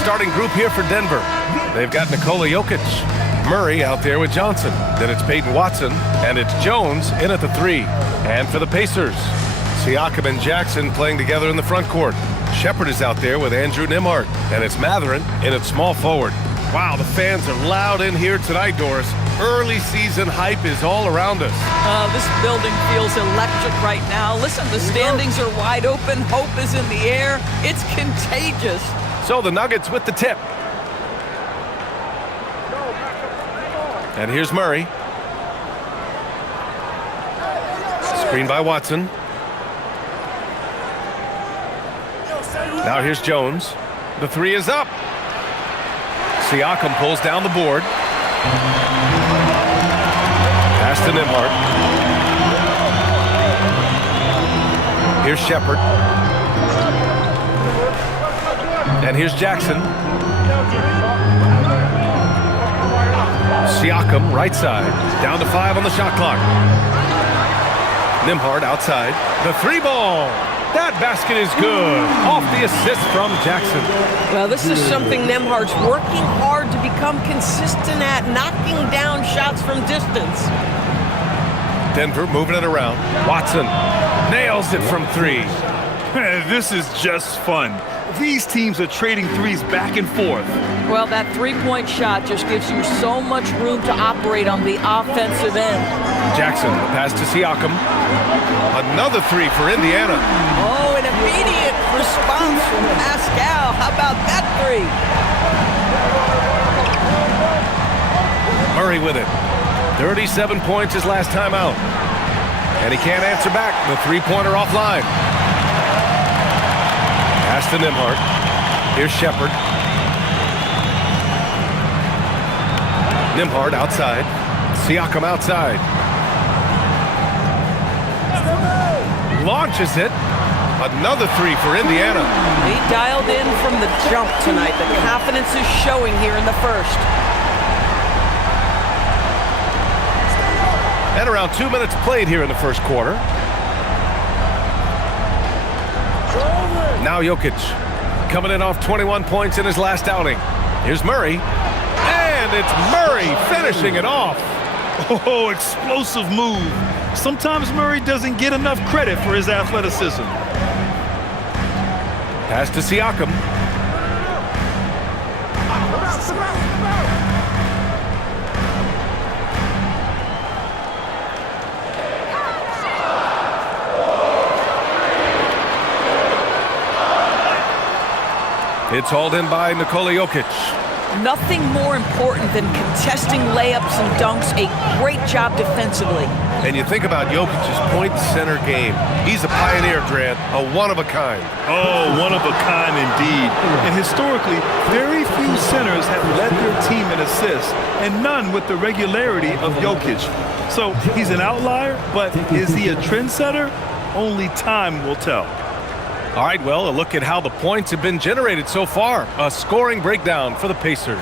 starting group here for Denver. They've got Nikola Jokic, Murray out there with Johnson. Then it's Peyton Watson, and it's Jones in at the 3. And for the Pacers, Siakam and Jackson playing together in the front court. Shepard is out there with Andrew Nembhard, and it's Mathurin in at small forward. Wow, the fans are loud in here tonight, Doris. Early season hype is all around us. This building feels electric right now. Listen, the standings are wide open. Hope is in the air. It's contagious. So the Nuggets with the tip. And here's Murray. Screen by Watson. Now here's Jones. The 3 is up. Siakam pulls down the board. Pass to Nembhard. Here's Shepard. And here's Jackson. Siakam, right side. Down to 5 on the shot clock. Nembhard outside. The 3 ball. That basket is good. Off the assist from Jackson. Well, this is something Nembhard's working hard to become consistent at, knocking down shots from distance. Denver moving it around. Watson nails it from 3. This is just fun. These teams are trading threes back and forth. Well, that three-point shot just gives you so much room to operate on the offensive end. Jackson, pass to Siakam. Another 3 for Indiana. Oh, an immediate response from Pascal. How about that 3? Murray with it. 37 points his last time out. And he can't answer back. The three-pointer offline. Pass to Nembhard. Here's Shepard. Nembhard outside. Siakam outside. Launches it. Another 3 for Indiana. He dialed in from the jump tonight. The confidence is showing here in the first. And around 2 minutes played here in the first quarter. Now Jokic coming in off 21 points in his last outing. Here's Murray. And it's Murray finishing it off. Oh, explosive move. Sometimes Murray doesn't get enough credit for his athleticism. Pass to Siakam. It's hauled in by Nikola Jokic. Nothing more important than contesting layups and dunks. A great job defensively. And you think about Jokic's point center game. He's a pioneer, Grant, a one-of-a-kind. Oh, one-of-a-kind indeed. And historically, very few centers have led their team in assists, and none with the regularity of Jokic. So he's an outlier, but is he a trendsetter? Only time will tell. All right, well, a look at how the points have been generated so far. A scoring breakdown for the Pacers.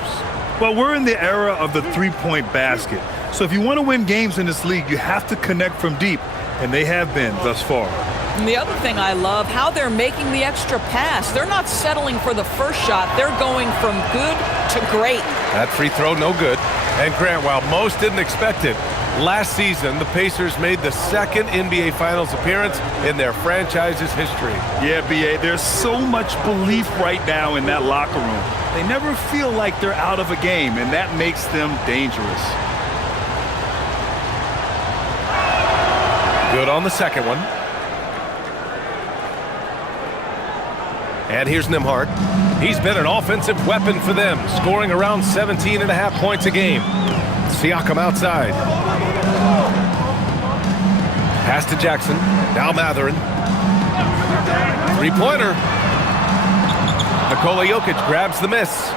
Well, we're in the era of the three-point basket. So if you want to win games in this league, you have to connect from deep, and they have been thus far. And the other thing I love, how they're making the extra pass. They're not settling for the first shot. They're going from good to great. That free throw, no good. And Grant, while most didn't expect it, last season, the Pacers made the second NBA Finals appearance in their franchise's history. Yeah, B.A., there's so much belief right now in that locker room. They never feel like they're out of a game, and that makes them dangerous. Good on the second one. And here's Nembhard. He's been an offensive weapon for them, scoring around 17.5 points a game. Siakam outside. Pass to Jackson. Now Mathurin. Three-pointer. Nikola Jokic grabs the miss.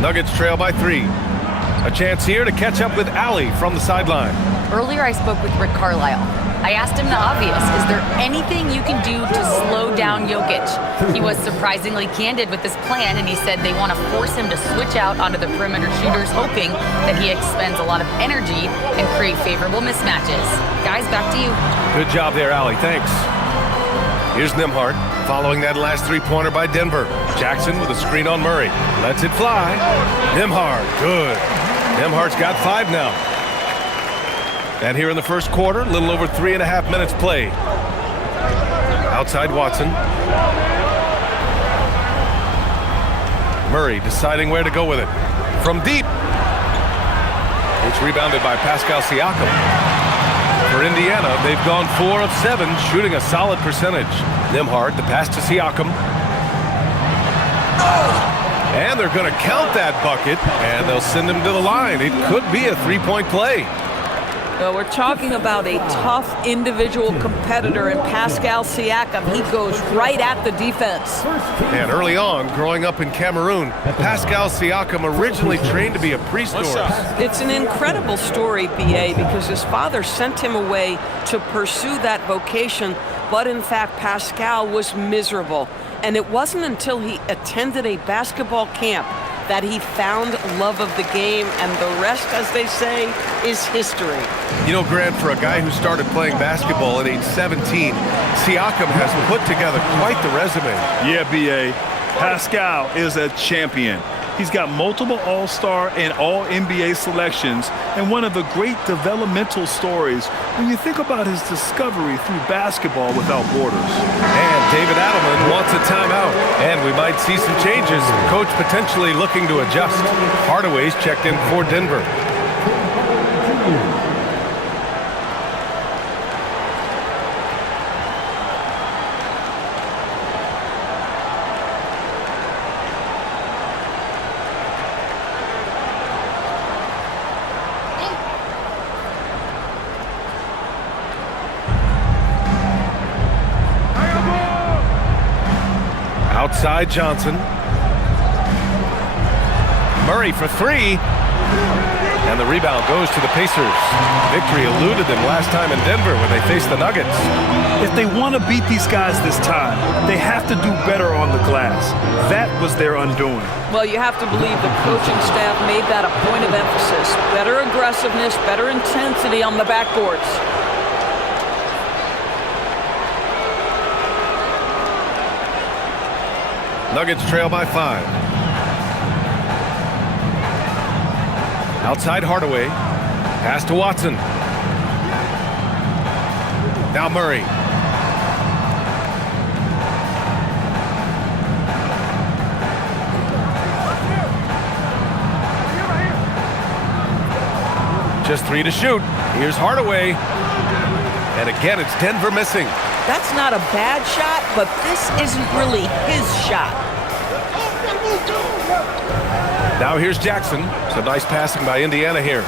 Nuggets trail by 3. A chance here to catch up with Allie from the sideline. Earlier I spoke with Rick Carlisle. I asked him the obvious, is there anything you can do to slow down Jokic? He was surprisingly candid with this plan, and he said they want to force him to switch out onto the perimeter shooters, hoping that he expends a lot of energy and create favorable mismatches. Guys, back to you. Good job there, Allie. Thanks. Here's Nembhard. following that last three-pointer by Denver. Jackson with a screen on Murray. Lets it fly. Nembhard, good. Nembhard's got 5 now. And here in the first quarter, a little over 3.5 minutes played. Outside Watson. Murray deciding where to go with it. From deep. It's rebounded by Pascal Siakam. For Indiana, they've gone 4 of 7, shooting a solid percentage. Nembhard, the pass to Siakam. And they're going to count that bucket, and they'll send him to the line. It could be a three-point play. Well, we're talking about a tough individual competitor in Pascal Siakam. He goes right at the defense. And early on, growing up in Cameroon, Pascal Siakam originally trained to be a priest. It's an incredible story, B.A., because his father sent him away to pursue that vocation, but in fact, Pascal was miserable. And it wasn't until he attended a basketball camp that he found love of the game, and the rest, as they say, is history. You know, Grant, for a guy who started playing basketball at age 17, Siakam has put together quite the resume. Yeah, B.A. Pascal is a champion. He's got multiple All-Star and All-NBA selections, and one of the great developmental stories when you think about his discovery through basketball without borders. And David Adelman wants a timeout, and we might see some changes. Coach potentially looking to adjust. Hardaway's checked in for Denver. Outside Johnson. Murray for 3. And the rebound goes to the Pacers. Victory eluded them last time in Denver when they faced the Nuggets. If they want to beat these guys this time, they have to do better on the glass. That was their undoing. Well, you have to believe the coaching staff made that a point of emphasis. Better aggressiveness, better intensity on the backboards. Nuggets trail by 5. Outside Hardaway. Pass to Watson. Now Murray. Just 3 to shoot. Here's Hardaway. And again, it's Denver missing. That's not a bad shot, but this isn't really his shot. Now here's Jackson. Some nice passing by Indiana here.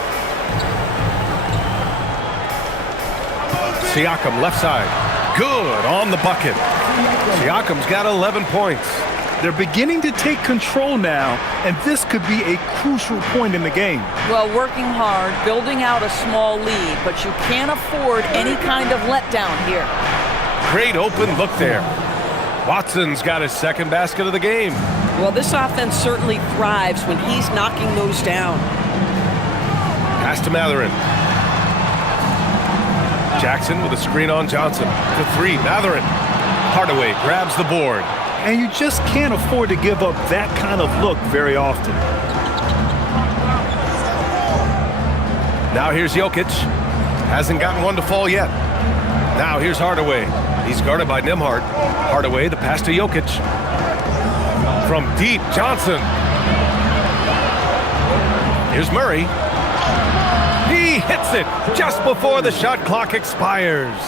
Siakam left side. Good on the bucket. Siakam's got 11 points. They're beginning to take control now, and this could be a crucial point in the game. Well, working hard, building out a small lead, but you can't afford any kind of letdown here. Great open look there. Watson's got his second basket of the game. Well, this offense certainly thrives when he's knocking those down. Pass to Matherin. Jackson with a screen on Johnson. To 3, Matherin. Hardaway grabs the board. And you just can't afford to give up that kind of look very often. Now here's Jokic. Hasn't gotten one to fall yet. Now here's Hardaway. He's guarded by Nembhard. Hardaway, the pass to Jokic. From deep, Johnson. Here's Murray. He hits it just before the shot clock expires.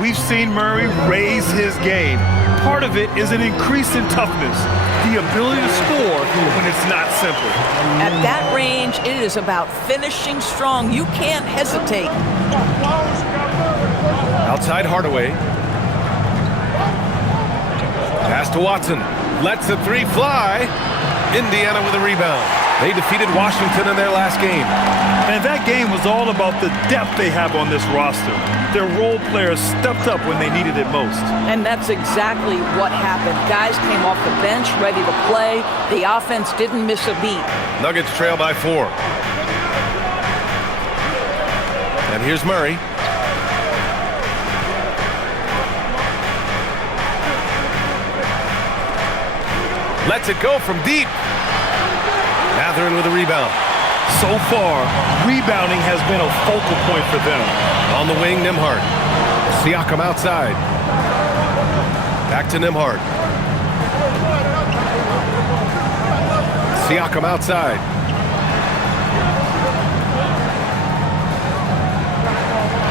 We've seen Murray raise his game. Part of it is an increase in toughness, the ability to score when it's not simple. At that range, it is about finishing strong. You can't hesitate. Outside Hardaway. Pass to Watson. Lets the 3 fly. Indiana with a rebound. They defeated Washington in their last game. And that game was all about the depth they have on this roster. Their role players stepped up when they needed it most. And that's exactly what happened. Guys came off the bench ready to play. The offense didn't miss a beat. Nuggets trail by 4. And here's Murray. Lets it go from deep. Mathurin with a rebound. So far, rebounding has been a focal point for them. On the wing, Nembhard. Siakam outside. Back to Nembhard. Siakam outside.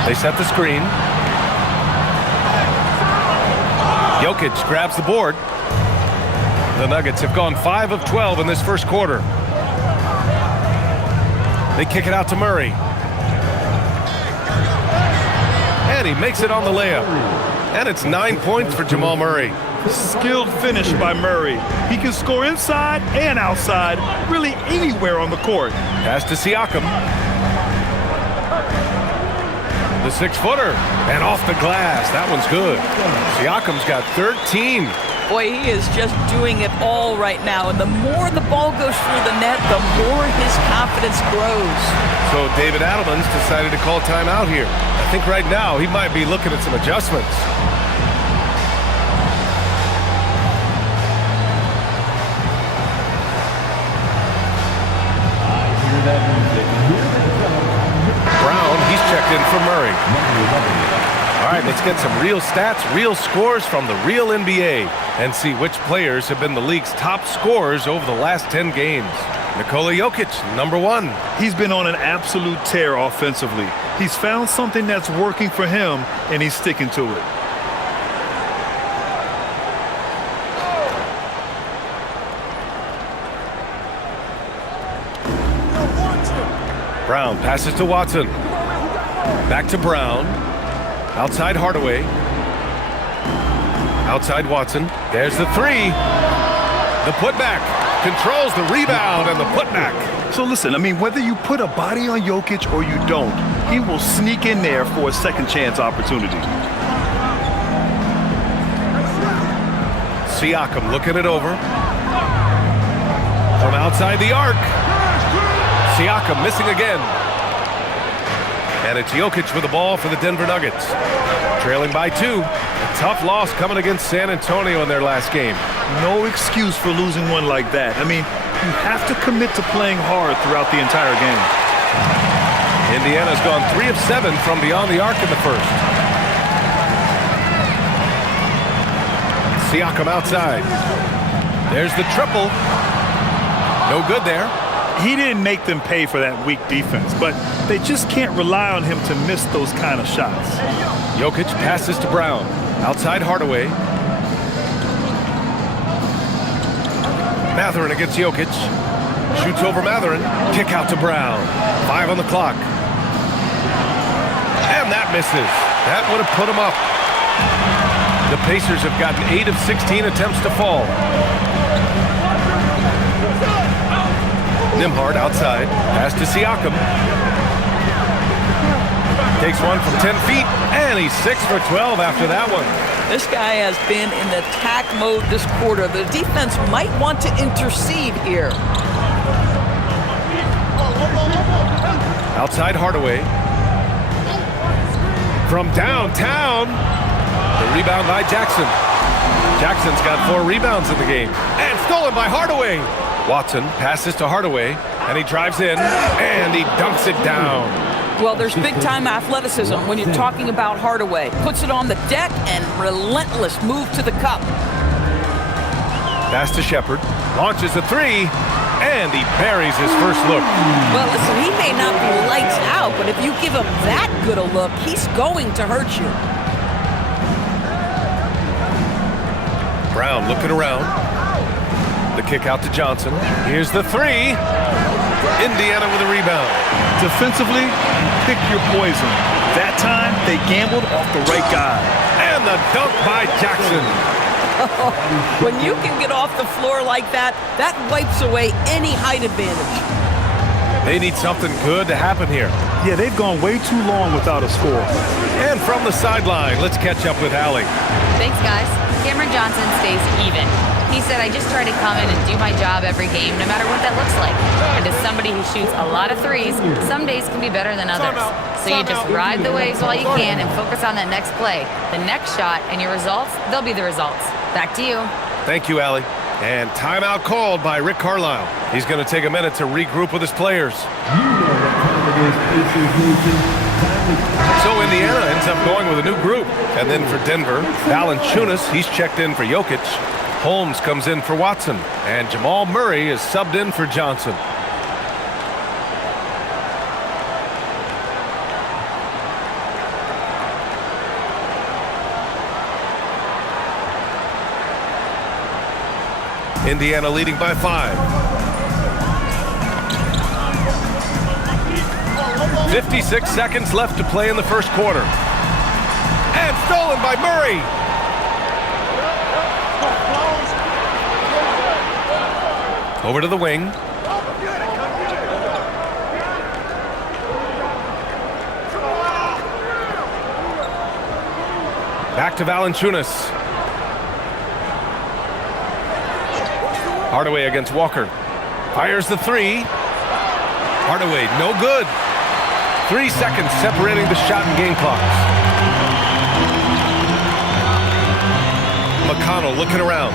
They set the screen. Jokic grabs the board. The Nuggets have gone 5 of 12 in this first quarter. They kick it out to Murray. And he makes it on the layup. And it's 9 points for Jamal Murray. Skilled finish by Murray. He can score inside and outside, really anywhere on the court. Pass to Siakam. The 6-footer. And off the glass. That one's good. Siakam's got 13. Boy, he is just doing it all right now. And the more the ball goes through the net, the more his confidence grows. So David Adelman's decided to call timeout here. I think right now he might be looking at some adjustments. Brown, he's checked in for Murray. All right, let's get some real stats, real scores from the real NBA and see which players have been the league's top scorers over the last 10 games. Nikola Jokic, number 1. He's been on an absolute tear offensively. He's found something that's working for him, and he's sticking to it. Brown passes to Watson. Back to Brown. Outside Hardaway. Outside Watson. There's the 3. The putback. Controls the rebound and the putback. So listen, I mean, whether you put a body on Jokic or you don't, he will sneak in there for a second chance opportunity. Siakam looking it over. From outside the arc. Siakam missing again. And it's Jokic with the ball for the Denver Nuggets. Trailing by 2. A tough loss coming against San Antonio in their last game. No excuse for losing one like that. I mean, you have to commit to playing hard throughout the entire game. Indiana's gone 3 of 7 from beyond the arc in the first. Siakam outside. There's the triple. No good there. He didn't make them pay for that weak defense, but they just can't rely on him to miss those kind of shots. Jokic passes to Brown. Outside Hardaway. Mathurin against Jokic. Shoots over Mathurin. Kick out to Brown. 5 on the clock. And that misses. That would have put him up. The Pacers have gotten 8 of 16 attempts to fall. Nembhard outside. Pass to Siakam. Takes one from 10 feet, and he's 6 for 12 after that one. This guy has been in attack mode this quarter. The defense might want to intercede here. Outside Hardaway. From downtown. The rebound by Jackson. Jackson's got 4 rebounds in the game. And stolen by Hardaway. Watson passes to Hardaway, and he drives in, and he dunks it down. Well, there's big-time athleticism when you're talking about Hardaway. Puts it on the deck and relentless move to the cup. Pass to Shepherd. Launches a 3, and he buries his first look. Well, listen, he may not be lights out, but if you give him that good a look, he's going to hurt you. Brown looking around. The kick out to Johnson. Here's the 3. Indiana with a rebound. Defensively, pick your poison. That time, they gambled off the right guy. And the dunk by Jackson. When you can get off the floor like that, that wipes away any height advantage. They need something good to happen here. Yeah, they've gone way too long without a score. And from the sideline, let's catch up with Allie. Thanks, guys. Cameron Johnson stays even. He said, I just try to come in and do my job every game, no matter what that looks like. And as somebody who shoots a lot of threes, some days can be better than others. So you just ride the waves while you can and focus on that next play, the next shot, and your results, they'll be the results. Back to you. Thank you, Allie. And timeout called by Rick Carlisle. He's going to take a minute to regroup with his players. So Indiana ends up going with a new group. And then for Denver, Valanciunas, he's checked in for Jokic. Holmes comes in for Watson. And Jamal Murray is subbed in for Johnson. Indiana leading by 5. 56 seconds left to play in the first quarter. And stolen by Murray. Over to the wing. Back to Valanciunas. Hardaway against Walker. Fires the three. Hardaway, no good. 3 seconds separating the shot and game clocks. McConnell looking around.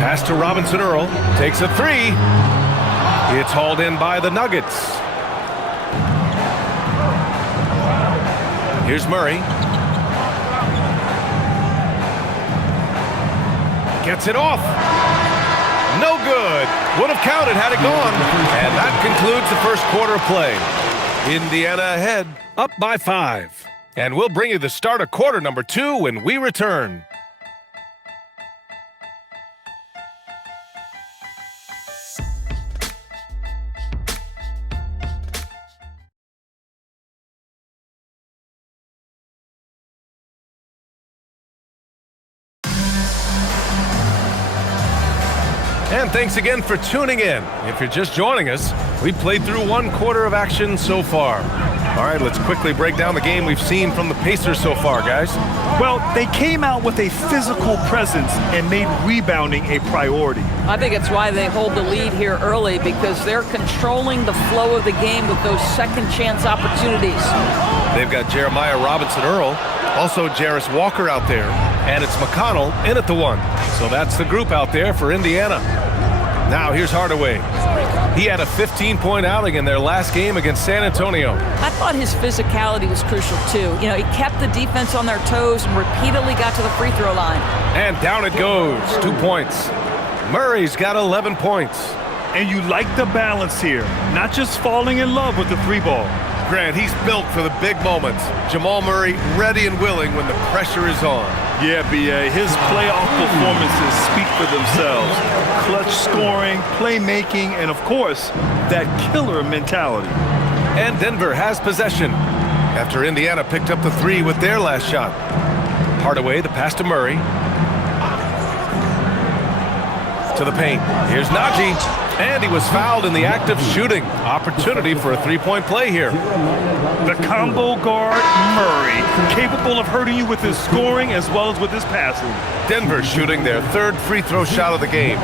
Pass to Robinson Earl. Takes a three. It's hauled in by the Nuggets. Here's Murray. Gets it off. No good. Would have counted had it gone. And that concludes the first quarter of play. Indiana ahead, up by 5. And we'll bring you the start of quarter number 2 when we return. And thanks again for tuning in. If you're just joining us, we've played through 1 quarter of action so far. All right, let's quickly break down the game we've seen from the Pacers so far, guys. Well, they came out with a physical presence and made rebounding a priority. I think it's why they hold the lead here early, because they're controlling the flow of the game with those second chance opportunities. They've got Jeremiah Robinson Earl, also Jarris Walker out there, and it's McConnell in at the 1. So that's the group out there for Indiana. Now here's Hardaway. He had a 15-point outing in their last game against San Antonio. I thought his physicality was crucial too. You know, he kept the defense on their toes and repeatedly got to the free throw line. And down it goes, 2 points. Murray's got 11 points. And you like the balance here, not just falling in love with the 3-ball. Grant, he's built for the big moments. Jamal Murray ready and willing when the pressure is on. Yeah, B.A., his playoff performances speak for themselves. Clutch scoring, playmaking, and of course, that killer mentality. And Denver has possession after Indiana picked up the 3 with their last shot. Hardaway, the pass to Murray. To the paint. Here's Najee. And he was fouled in the act of shooting. Opportunity for a 3-point play here. The combo guard, Murray, capable of hurting you with his scoring as well as with his passing. Denver shooting their 3rd free throw shot of the game.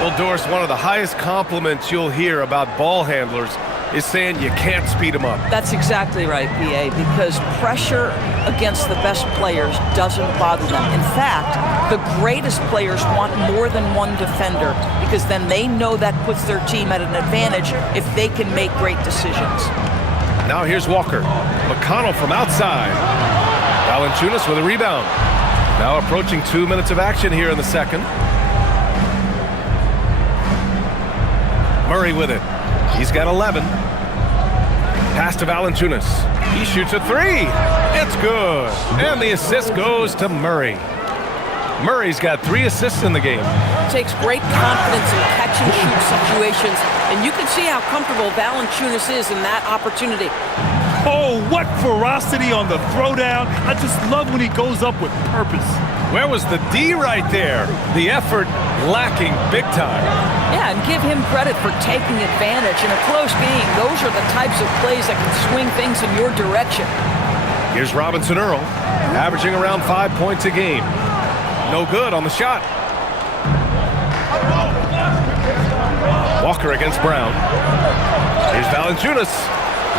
Well, Doris, one of the highest compliments you'll hear about ball handlers is saying you can't speed them up. That's exactly right, B.A., because pressure against the best players doesn't bother them. In fact, the greatest players want more than one defender, because then they know that puts their team at an advantage if they can make great decisions. Now here's Walker. McConnell from outside. Valanciunas with a rebound. Now approaching 2 minutes of action here in the second. Murray with it. He's got 11. Pass to Valanciunas. He shoots a 3. It's good. And the assist goes to Murray. Murray's got 3 assists in the game. Takes great confidence in catch and shoot situations, and you can see how comfortable Valanciunas is in that opportunity. Oh, what ferocity on the throwdown. I just love when he goes up with purpose. Where was the D right there? The effort lacking big time. Yeah, and give him credit for taking advantage. In a close game, those are the types of plays that can swing things in your direction. Here's Robinson Earl, averaging around 5 points a game. No good on the shot. Walker against Brown. Here's Valanciunas.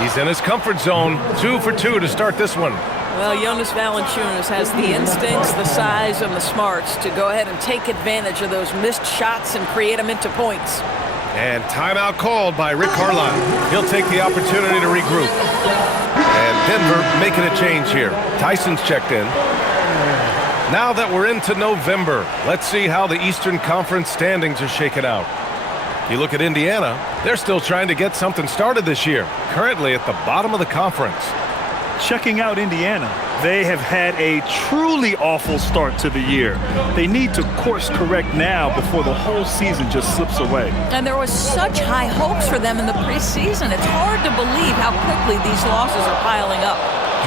He's in his comfort zone. 2 for 2 to start this one. Well, Jonas Valanciunas has the instincts, the size, and the smarts to go ahead and take advantage of those missed shots and create them into points. And timeout called by Rick Carlisle. He'll take the opportunity to regroup. And Denver making a change here. Tyson's checked in. Now that we're into November, let's see how the Eastern Conference standings are shaken out. You look at Indiana, they're still trying to get something started this year, currently at the bottom of the conference. Checking out Indiana, they have had a truly awful start to the year. They need to course correct now before the whole season just slips away. And there was such high hopes for them in the preseason. It's hard to believe how quickly these losses are piling up.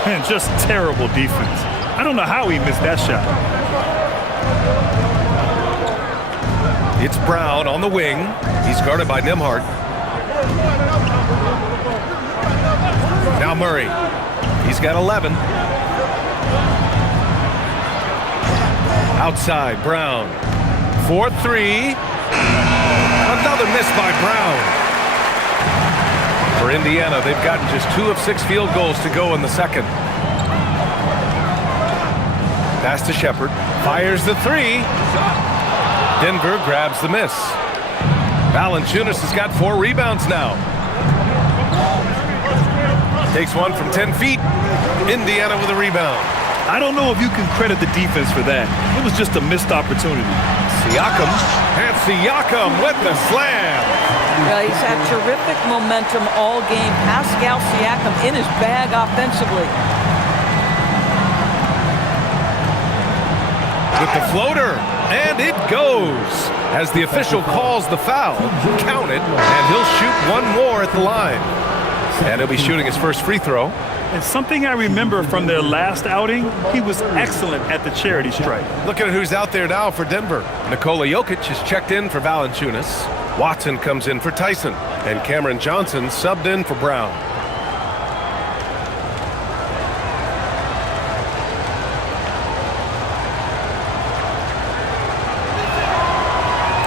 And just terrible defense. I don't know how he missed that shot. It's Brown on the wing. He's guarded by Nembhard. Now Murray. He's got 11. Outside, Brown. 4-3. Another miss by Brown. For Indiana, they've gotten just 2 of 6 field goals to go in the second. Pass to Shepherd. Fires the 3. Denver grabs the miss. Valanciunas has got 4 rebounds now. Takes one from 10 feet. Indiana with a rebound. I don't know if you can credit the defense for that. It was just a missed opportunity. Siakam. And Siakam with the slam. Well, he's had terrific momentum all game. Pascal Siakam in his bag offensively. With the floater. And it goes. As the official calls the foul, count it, and he'll shoot one more at the line. And he'll be shooting his first free throw. And something I remember from their last outing, he was excellent at the charity stripe. Look at who's out there now for Denver. Nikola Jokic is checked in for Valanciunas. Watson comes in for Tyson. And Cameron Johnson subbed in for Brown.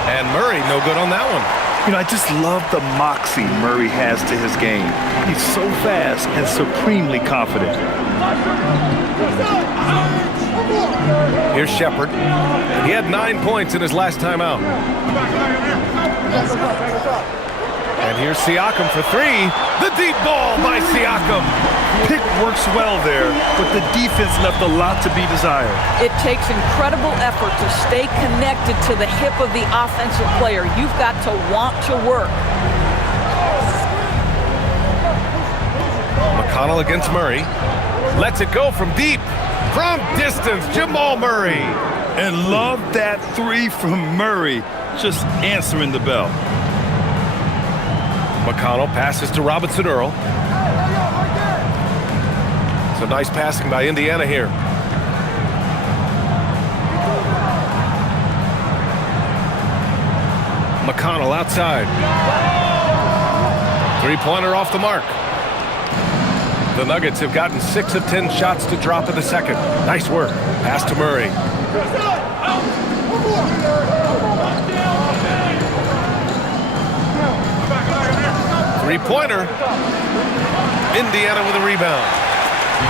And Murray, no good on that one. You know, I just love the moxie Murray has to his game. He's so fast and supremely confident. Here's Shepherd. He had 9 points in his last time out. And here's Siakam for 3. The deep ball by Siakam. Pick works well there, but the defense left a lot to be desired. It takes incredible effort to stay connected to the hip of the offensive player. You've got to want to work. McConnell against Murray. Lets it go from deep. From distance, Jamal Murray. And love that 3 from Murray. Just answering the bell. McConnell passes to Robinson Earl. So nice passing by Indiana here. McConnell outside. 3-pointer off the mark. The Nuggets have gotten 6 of 10 shots to drop in the second. Nice work. Pass to Murray. Three-pointer. Indiana with a rebound.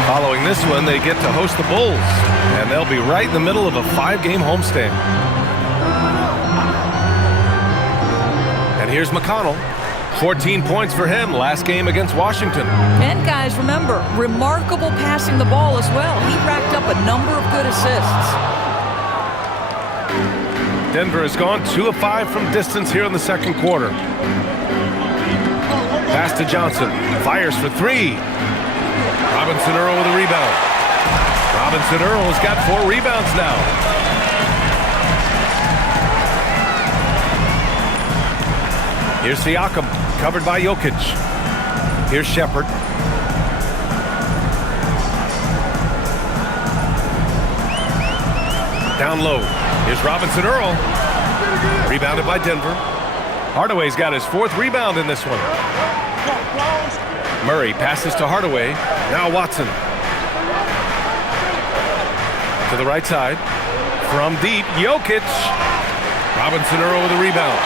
Following this one, they get to host the Bulls, and they'll be right in the middle of a 5-game homestand. And here's McConnell. 14 points for him last game against Washington. And guys, remember, remarkable passing the ball as well. He racked up a number of good assists. Denver has gone 2 of 5 from distance here in the second quarter. Pass to Johnson. Fires for 3. Robinson Earl with a rebound. Robinson Earl has got 4 rebounds now. Here's Siakam, covered by Jokic. Here's Shepherd. Down low. Here's Robinson Earl. Rebounded by Denver. Hardaway's got his 4th rebound in this one. Murray passes to Hardaway. Now Watson. the right side. From deep, Jokic. Robinson Earl with a rebound.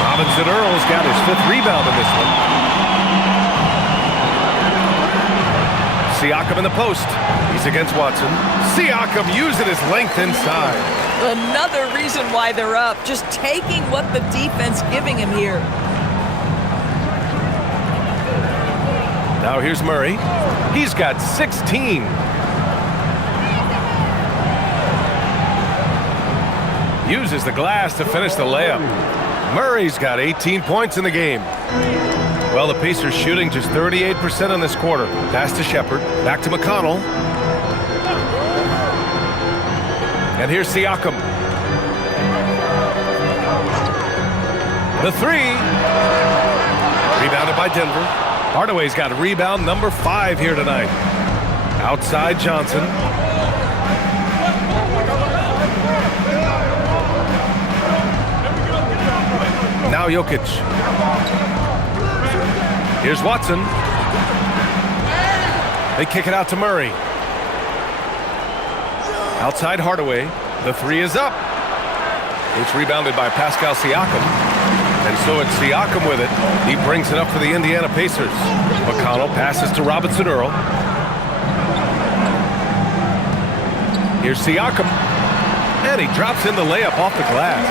Robinson Earl's got his 5th rebound in this one. Siakam in the post. He's against Watson. Siakam using his length inside. Another reason why they're up. Just taking what the defense giving him here. Now here's Murray. He's got 16. Uses the glass to finish the layup. Murray's got 18 points in the game. Well, the Pacers shooting just 38% in this quarter. Pass to Shepherd. Back to McConnell. And here's Siakam. The 3. Rebounded by Denver. Hardaway's got rebound number 5 here tonight. Outside Johnson. Now Jokic. Here's Watson. They kick it out to Murray. Outside Hardaway. The 3 is up. It's rebounded by Pascal Siakam. And so it's Siakam with it. He brings it up for the Indiana Pacers. McConnell passes to Robinson Earl. Here's Siakam. And he drops in the layup off the glass.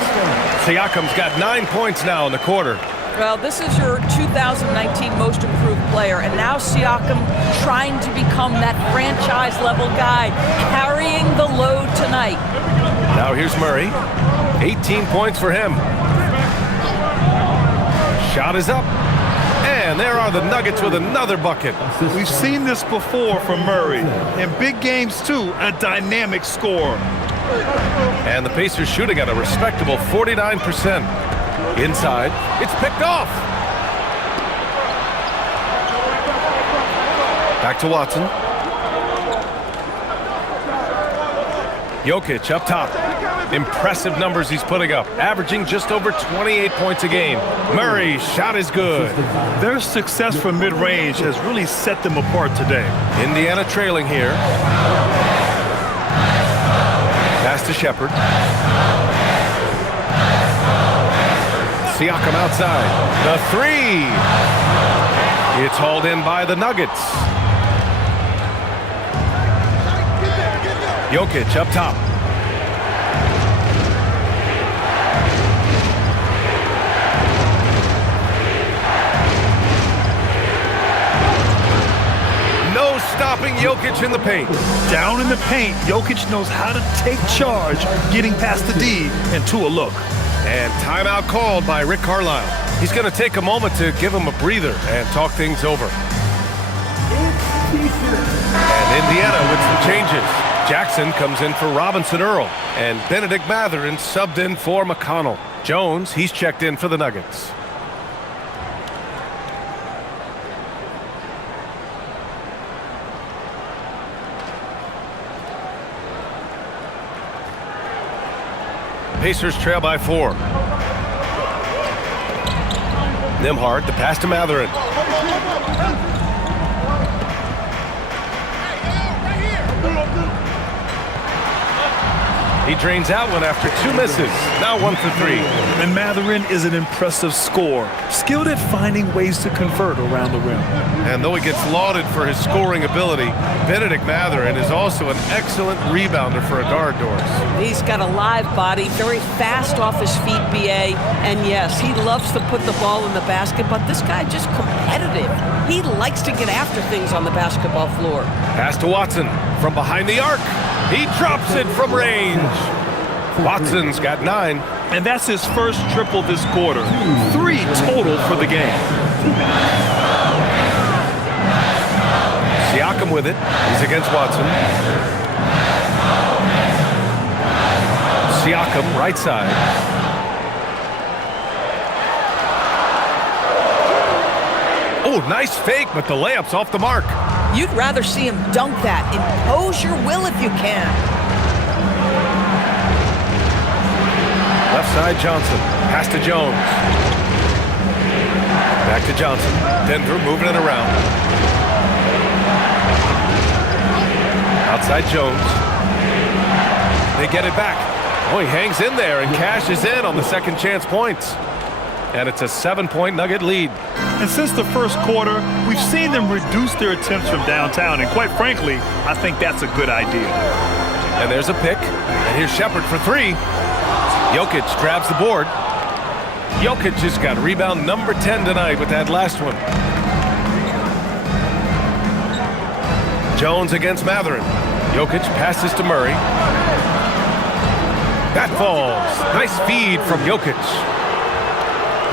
Siakam's got 9 points now in the quarter. Well, this is your 2019 most improved player, and now Siakam trying to become that franchise-level guy, carrying the load tonight. Now here's Murray. 18 points for him. Shot is up. And there are the Nuggets with another bucket. We've seen this before from Murray. In big games, too, a dynamic score. And the Pacers shooting at a respectable 49%. Inside, it's picked off. Back to Watson. Jokic up top. Impressive numbers he's putting up, averaging just over 28 points a game. Murray's shot is good. Their success from mid-range has really set them apart today. Indiana trailing here. Pass to Shepherd. Siakam outside. The 3. It's hauled in by the Nuggets. Jokic up top. No stopping Jokic in the paint. Down in the paint, Jokic knows how to take charge, getting past the D and to a look. And timeout called by Rick Carlisle. He's going to take a moment to give him a breather and talk things over. And Indiana with some changes. Jackson comes in for Robinson Earl. And Benedict Mathurin subbed in for McConnell. Jones, he's checked in for the Nuggets. Pacers trail by 4. Nembhard, the pass to Mathurin. He drains that one after 2 misses. Now 1 for 3. And Mathurin is an impressive scorer, skilled at finding ways to convert around the rim. And though he gets lauded for his scoring ability, Benedict Mathurin is also an excellent rebounder for a guard, Doris. He's got a live body, very fast off his feet, B.A. And yes, he loves to put the ball in the basket, but this guy just competitive. He likes to get after things on the basketball floor. Pass to Watson from behind the arc. He drops it from range. Watson's got 9. And that's his first triple this quarter. 3 total for the game. Siakam with it. He's against Watson. Siakam, right side. Oh, nice fake, but the layup's off the mark. You'd rather see him dunk that. Impose your will if you can. Left side, Johnson. Pass to Jones. Back to Johnson. Denver moving it around. Outside Jones. They get it back. Oh, he hangs in there and cashes in on the second chance points. And it's a 7-point Nugget lead. And since the first quarter, we've seen them reduce their attempts from downtown. And quite frankly, I think that's a good idea. And there's a pick. And here's Shepard for three. Jokic grabs the board. Jokic has got rebound number 10 tonight with that last one. Jones against Matherin. Jokic passes to Murray. That falls. Nice feed from Jokic.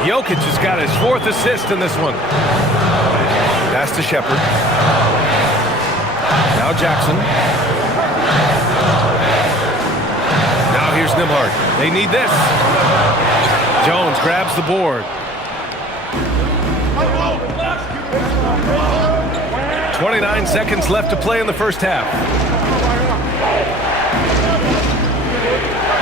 Jokic has got his 4th assist in this one. Pass to Shepard. Now Jackson. Now here's Nembhard. They need this. Jones grabs the board. 29 seconds left to play in the first half.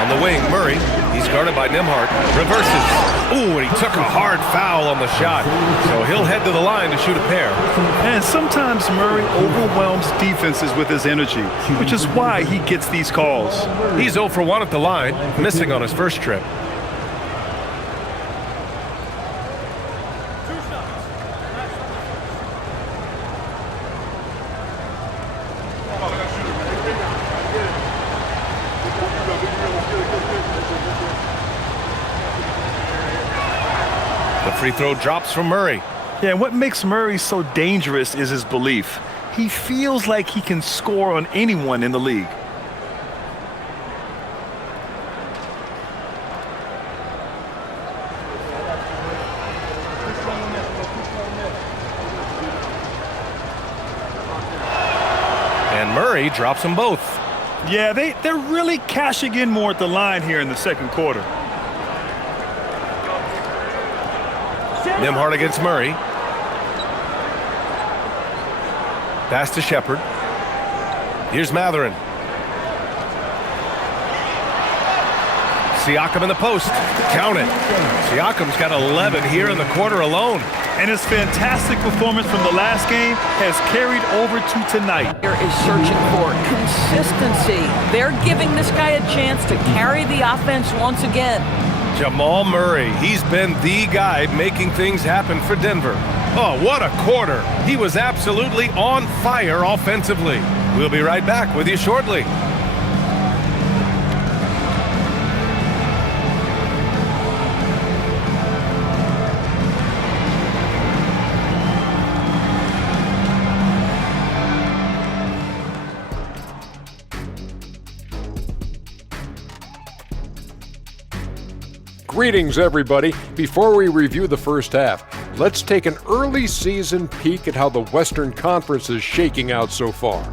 On the wing, Murray. He's guarded by Nembhard. Reverses. Ooh, and he took a hard foul on the shot. So he'll head to the line to shoot a pair. And sometimes Murray overwhelms defenses with his energy, which is why he gets these calls. He's 0 for 1 at the line, missing on his first trip. Free throw drops from Murray. Yeah, and what makes Murray so dangerous is his belief. He feels like he can score on anyone in the league. And Murray drops them both. Yeah, they're really cashing in more at the line here in the second quarter. Nembhard against Murray. Pass to Shepard. Here's Matherin. Siakam in the post. Count it. Siakam's got 11 here in the quarter alone. And his fantastic performance from the last game has carried over to tonight. Here is searching for consistency. They're giving this guy a chance to carry the offense once again. Jamal Murray, he's been the guy making things happen for Denver. Oh, what a quarter. He was absolutely on fire offensively. We'll be right back with you shortly. Greetings, everybody. Before we review the first half, let's take an early season peek at how the Western Conference is shaking out so far.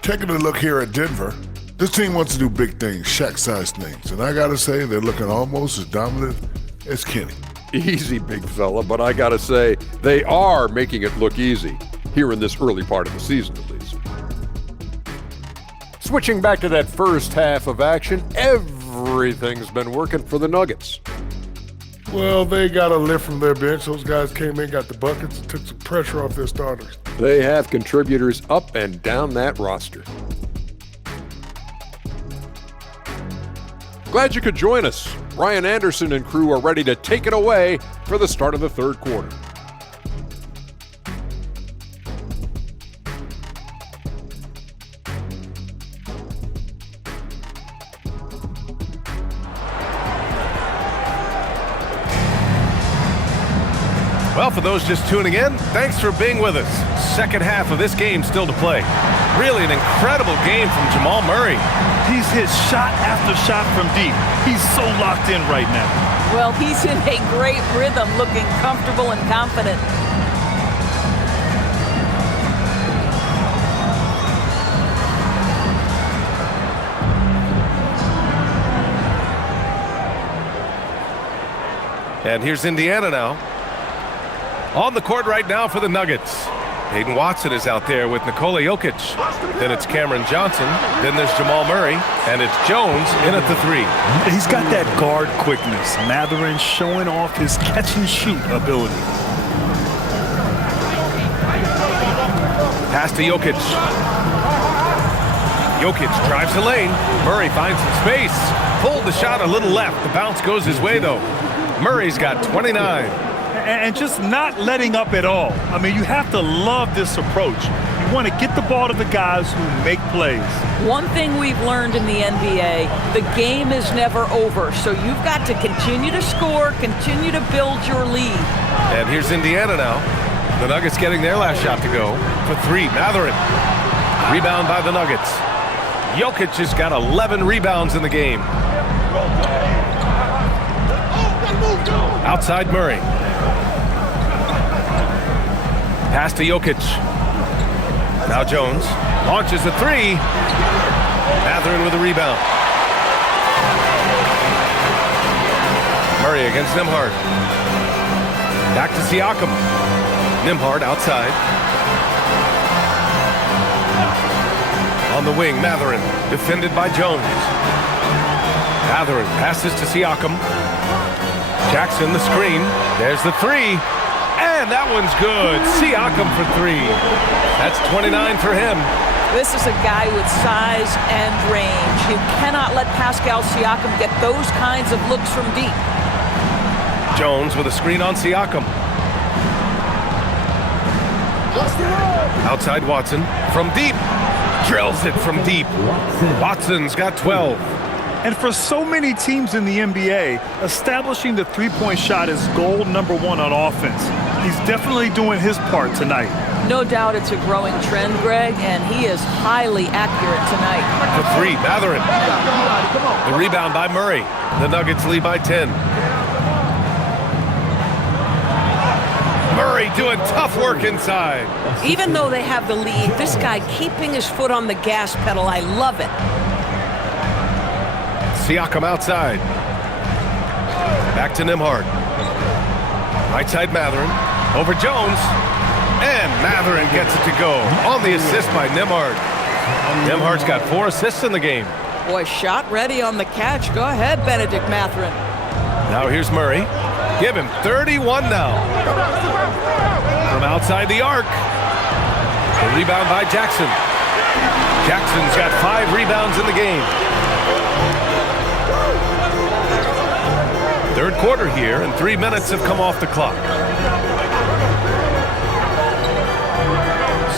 Taking a look here at Denver, this team wants to do big things, Shaq-sized things, and I gotta say they're looking almost as dominant as Kenny. Easy, big fella, but I gotta say, they are making it look easy, here in this early part of the season at least. Switching back to that first half of action, everything's been working for the Nuggets. Well, they got a lift from their bench. Those guys came in, got the buckets, and took some pressure off their starters. They have contributors up and down that roster. Glad you could join us. Ryan Anderson and crew are ready to take it away for the start of the third quarter. Well, for those just tuning in, thanks for being with us. Second half of this game still to play. Really an incredible game from Jamal Murray. He's hit shot after shot from deep. He's so locked in right now. Well, he's in a great rhythm, looking comfortable and confident. And here's Indiana now. On the court right now for the Nuggets. Peyton Watson is out there with Nikola Jokic. Then it's Cameron Johnson. Then there's Jamal Murray. And it's Jones in at the three. He's got that guard quickness. Matherin showing off his catch-and-shoot ability. Pass to Jokic. Jokic drives the lane. Murray finds some space. Pulled the shot a little left. The bounce goes his way, though. Murray's got 29. And just not letting up at all. I mean, you have to love this approach. You want to get the ball to the guys who make plays. One thing we've learned in the NBA, the game is never over. So you've got to continue to score, continue to build your lead. And here's Indiana now. The Nuggets getting their last shot to go for three. Matherin. Rebound by the Nuggets. Jokic has got 11 rebounds in the game. Outside Murray. Pass to Jokic. Now Jones launches a three. Matherin with a rebound. Murray against Nembhard. Back to Siakam. Nembhard outside. On the wing, Matherin, defended by Jones. Matherin passes to Siakam. Jackson the screen. There's the three. And that one's good. Siakam for three. That's 29 for him. This is a guy with size and range. You cannot let Pascal Siakam get those kinds of looks from deep. Jones with a screen on Siakam. Outside Watson from deep. Drills it from deep. Watson's got 12. And for so many teams in the NBA, establishing the three-point shot is goal number one on offense. He's definitely doing his part tonight. No doubt it's a growing trend, Greg, and he is highly accurate tonight. The three, Matherin. The rebound by Murray. The Nuggets lead by 10. Murray doing tough work inside. Even though they have the lead, this guy keeping his foot on the gas pedal, I love it. Siakam outside. Back to Nembhard. Right side Matherin. Over Jones. And Matherin gets it to go. On the assist by Nembhard. Nembhard's got 4 assists in the game. Boy, shot ready on the catch. Go ahead, Benedict Matherin. Now here's Murray. Give him 31 now. From outside the arc. The rebound by Jackson. Jackson's got 5 rebounds in the game. Third quarter here, and 3 minutes have come off the clock.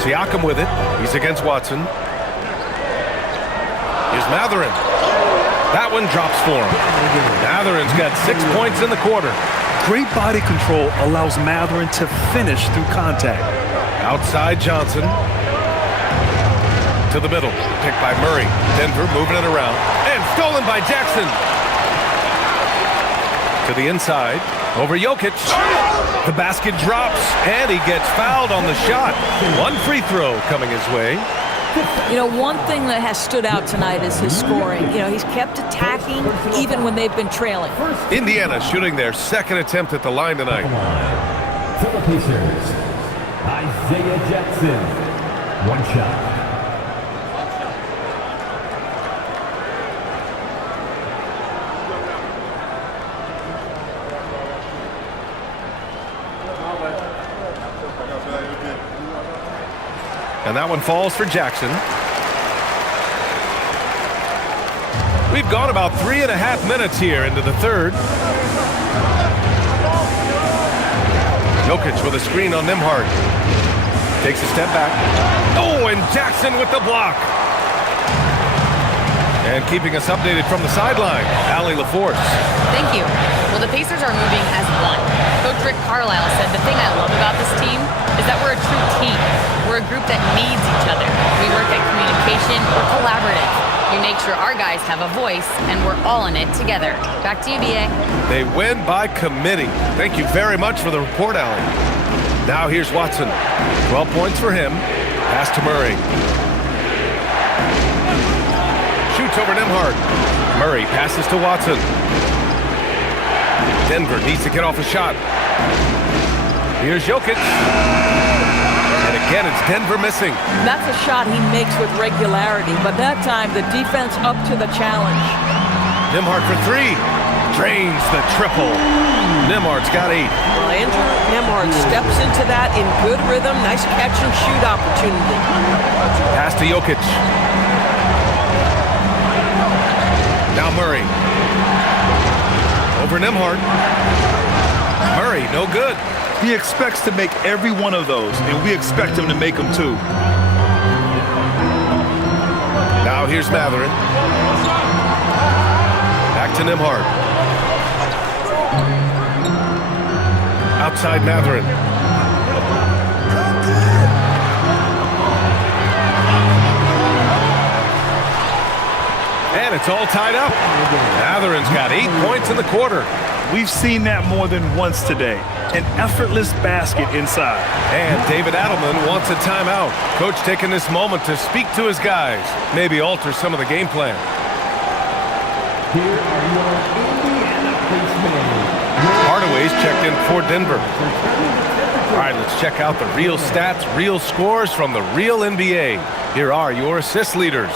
Siakam with it. He's against Watson. Here's Matherin. That one drops for him. Matherin's got 6 points in the quarter. Great body control allows Matherin to finish through contact. Outside Johnson. To the middle. Picked by Murray. Denver moving it around. And stolen by Jackson. To the inside. Over Jokic. The basket drops. And he gets fouled on the shot. 1 free throw coming his way. You know, one thing that has stood out tonight is his scoring. You know, he's kept attacking even when they've been trailing. Indiana shooting their second attempt at the line tonight. For the Pacers, Isaiah Jackson. 1 shot. And that one falls for Jackson. We've gone about 3.5 minutes here into the third. Jokic with a screen on Nembhard. Takes a step back. Oh, and Jackson with the block. And keeping us updated from the sideline, Allie LaForce. Thank you. Well, the Pacers are moving as one. Coach Rick Carlisle said the thing I love about this team is that we're a true team. We're a group that needs each other. We work at communication. We're collaborative. We make sure our guys have a voice, and we're all in it together. Back to you, B.A. They win by committee. Thank you very much for the report, Allie. Now here's Watson. 12 points for him. Pass to Murray. Shoots over Nembhard. Murray passes to Watson. Denver needs to get off a shot. Here's Jokic. And again, it's Denver missing. That's a shot he makes with regularity, but that time the defense up to the challenge. Nembhard for 3. Drains the triple. Nembhard's got 8. Well, Andrew Nembhard steps into that in good rhythm. Nice catch and shoot opportunity. Pass to Jokic. Now Murray. Over Nembhard. Murray, no good. He expects to make every one of those, and we expect him to make them too. Now here's Mathurin. Back to Nembhard. Outside Mathurin. And it's all tied up. Matherin's got 8 points in the quarter. We've seen that more than once today. An effortless basket inside. And David Adelman wants a timeout. Coach taking this moment to speak to his guys. Maybe alter some of the game plan. Here are your Indiana placements. Hardaway's checked in for Denver. All right, let's check out the real stats, real scores from the real NBA. Here are your assist leaders.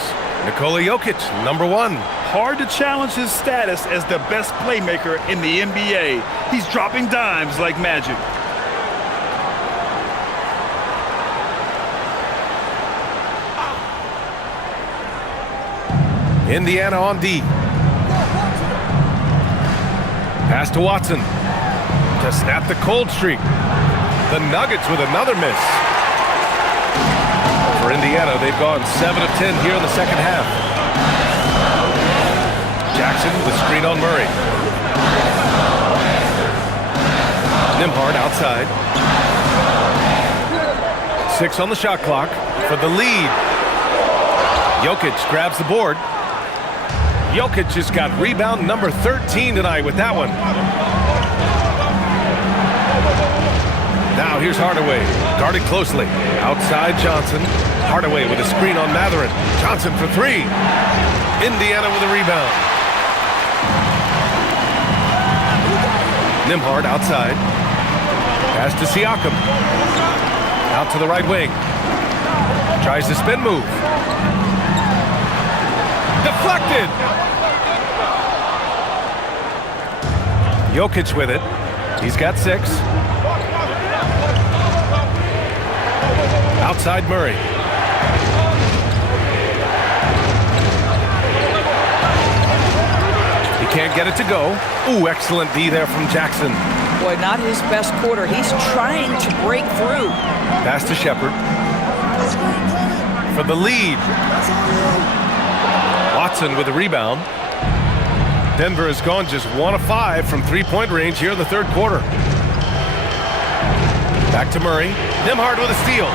Nikola Jokic, number 1. Hard to challenge his status as the best playmaker in the NBA. He's dropping dimes like magic. Indiana on D. Pass to Watson to snap the cold streak. The Nuggets with another miss. For Indiana, they've gone 7 of 10 here in the second half. Jackson with screen on Murray. Nembhard outside. 6 on the shot clock for the lead. Jokic grabs the board. Jokic has got rebound number 13 tonight with that one. Now here's Hardaway, guarded closely. Outside Johnson. Hardaway with a screen on Mathurin. Johnson for 3. Indiana with a rebound. Nembhard outside. Pass to Siakam. Out to the right wing. Tries the spin move. Deflected. Jokic with it. He's got 6. Outside Murray. He can't get it to go. Ooh, excellent D there from Jackson. Boy, not his best quarter. He's trying to break through. Pass to Shepard. For the lead. Watson with the rebound. Denver has gone just 1 of 5 from 3-point range here in the third quarter. Back to Murray. Nembhard with a steal.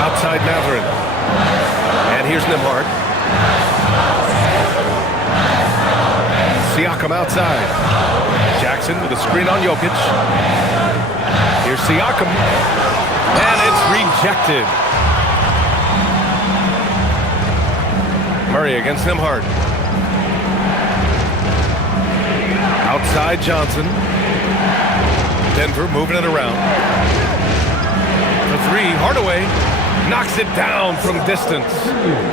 Outside Mathurin. And here's Nembhard. Siakam outside. Jackson with a screen on Jokic. Here's Siakam. And it's rejected. Murray against Nembhard. Outside Johnson. Denver moving it around. The 3, Hardaway knocks it down from distance.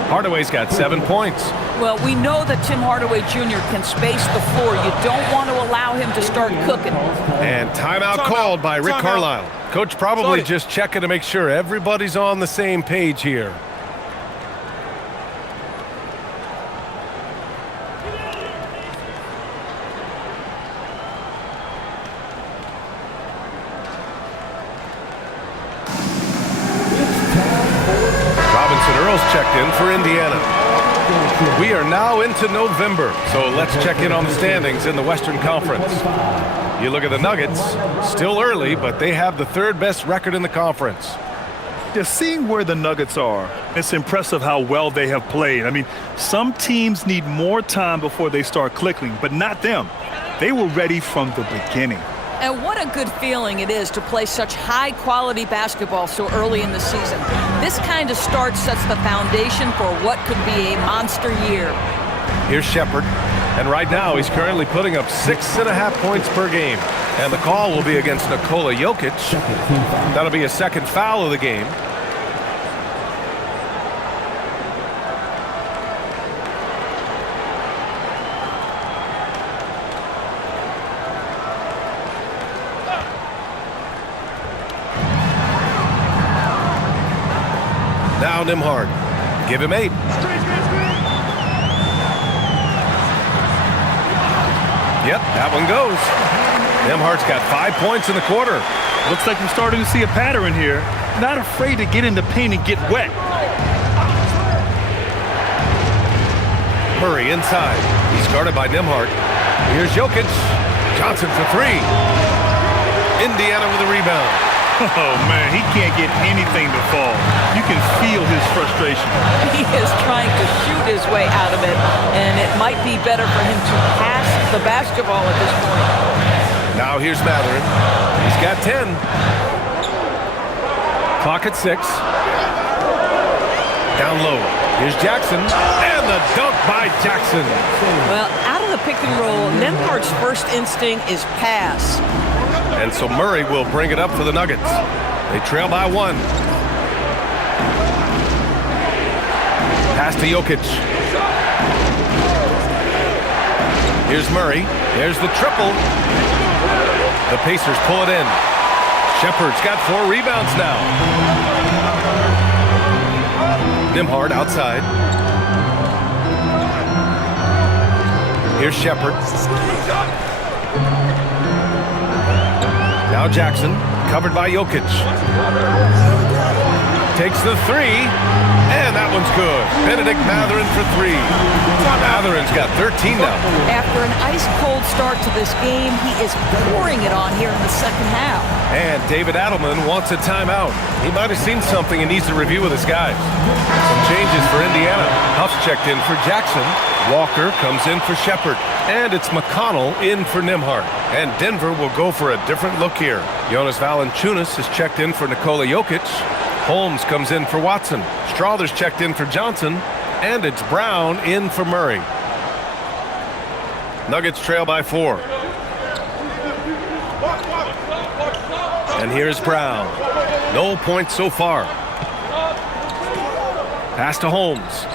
Hardaway's got 7 points. Well, we know that Tim Hardaway Jr. can space the floor. You don't want to allow him to start cooking. And timeout called by Rick Carlisle. Coach probably just checking to make sure everybody's on the same page here. Checked in for Indiana. We are now into November, so let's check in on the standings in the Western Conference. You look at the Nuggets, still early, but they have the 3rd best record in the conference. Just seeing where the Nuggets are, it's impressive how well they have played. I mean, some teams need more time before they start clicking, but not them. They were ready from the beginning. And what a good feeling it is to play such high-quality basketball so early in the season. This kind of start sets the foundation for what could be a monster year. Here's Shepard, and right now he's currently putting up 6.5 points per game. And the call will be against Nikola Jokic. That'll be a 2nd foul of the game. Now Nembhard. Give him 8. Yep, that one goes. Nembhard's got 5 points in the quarter. Looks like we're starting to see a pattern here. Not afraid to get in the paint and get wet. Murray inside. He's guarded by Nembhard. Here's Jokic. Johnson for three. Indiana with a rebound. Oh, man, he can't get anything to fall. You can feel his frustration. He is trying to shoot his way out of it, and it might be better for him to pass the basketball at this point. Now here's Matherin. He's got 10. Clock at 6. Down low. Here's Jackson. And the dunk by Jackson. Well, out of the pick and roll, Nembhard's first instinct is pass. And so Murray will bring it up for the Nuggets. They trail by 1. Pass to Jokic. Here's Murray. There's the triple. The Pacers pull it in. Shepard's got 4 rebounds now. Nembhard outside. Here's Shepard. Now Jackson, covered by Jokic. Takes the 3, and that one's good. Benedict Matherin for 3. Matherin's got 13 now. After an ice-cold start to this game, he is pouring it on here in the second half. And David Adelman wants a timeout. He might have seen something and needs to review with his guys. Some changes for Indiana. Huff's checked in for Jackson. Walker comes in for Shepard. And it's McConnell in for Nembhard. And Denver will go for a different look here. Jonas Valanciunas is checked in for Nikola Jokic. Holmes comes in for Watson. Strawther's checked in for Johnson. And it's Brown in for Murray. Nuggets trail by 4. And here's Brown. No points so far. Pass to Holmes.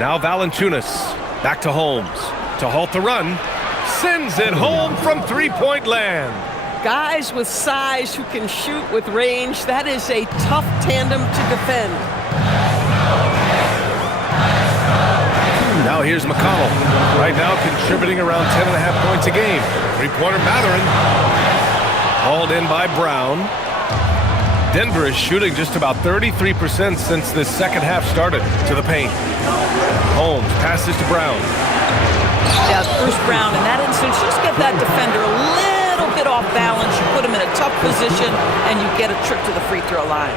Now Valanciunas. Back to Holmes. To halt the run. Sends it home from three-point land. Guys with size who can shoot with range, that is a tough tandem to defend. Now here's McConnell. Right now contributing around 10.5 points a game. Three-pointer Matherin. Hauled in by Brown. Denver is shooting just about 33% since this second half started to the paint. Holmes passes to Brown. Yeah, Bruce Brown in that instance, just get that defender a little bit off balance. You put him in a tough position, and you get a trip to the free throw line.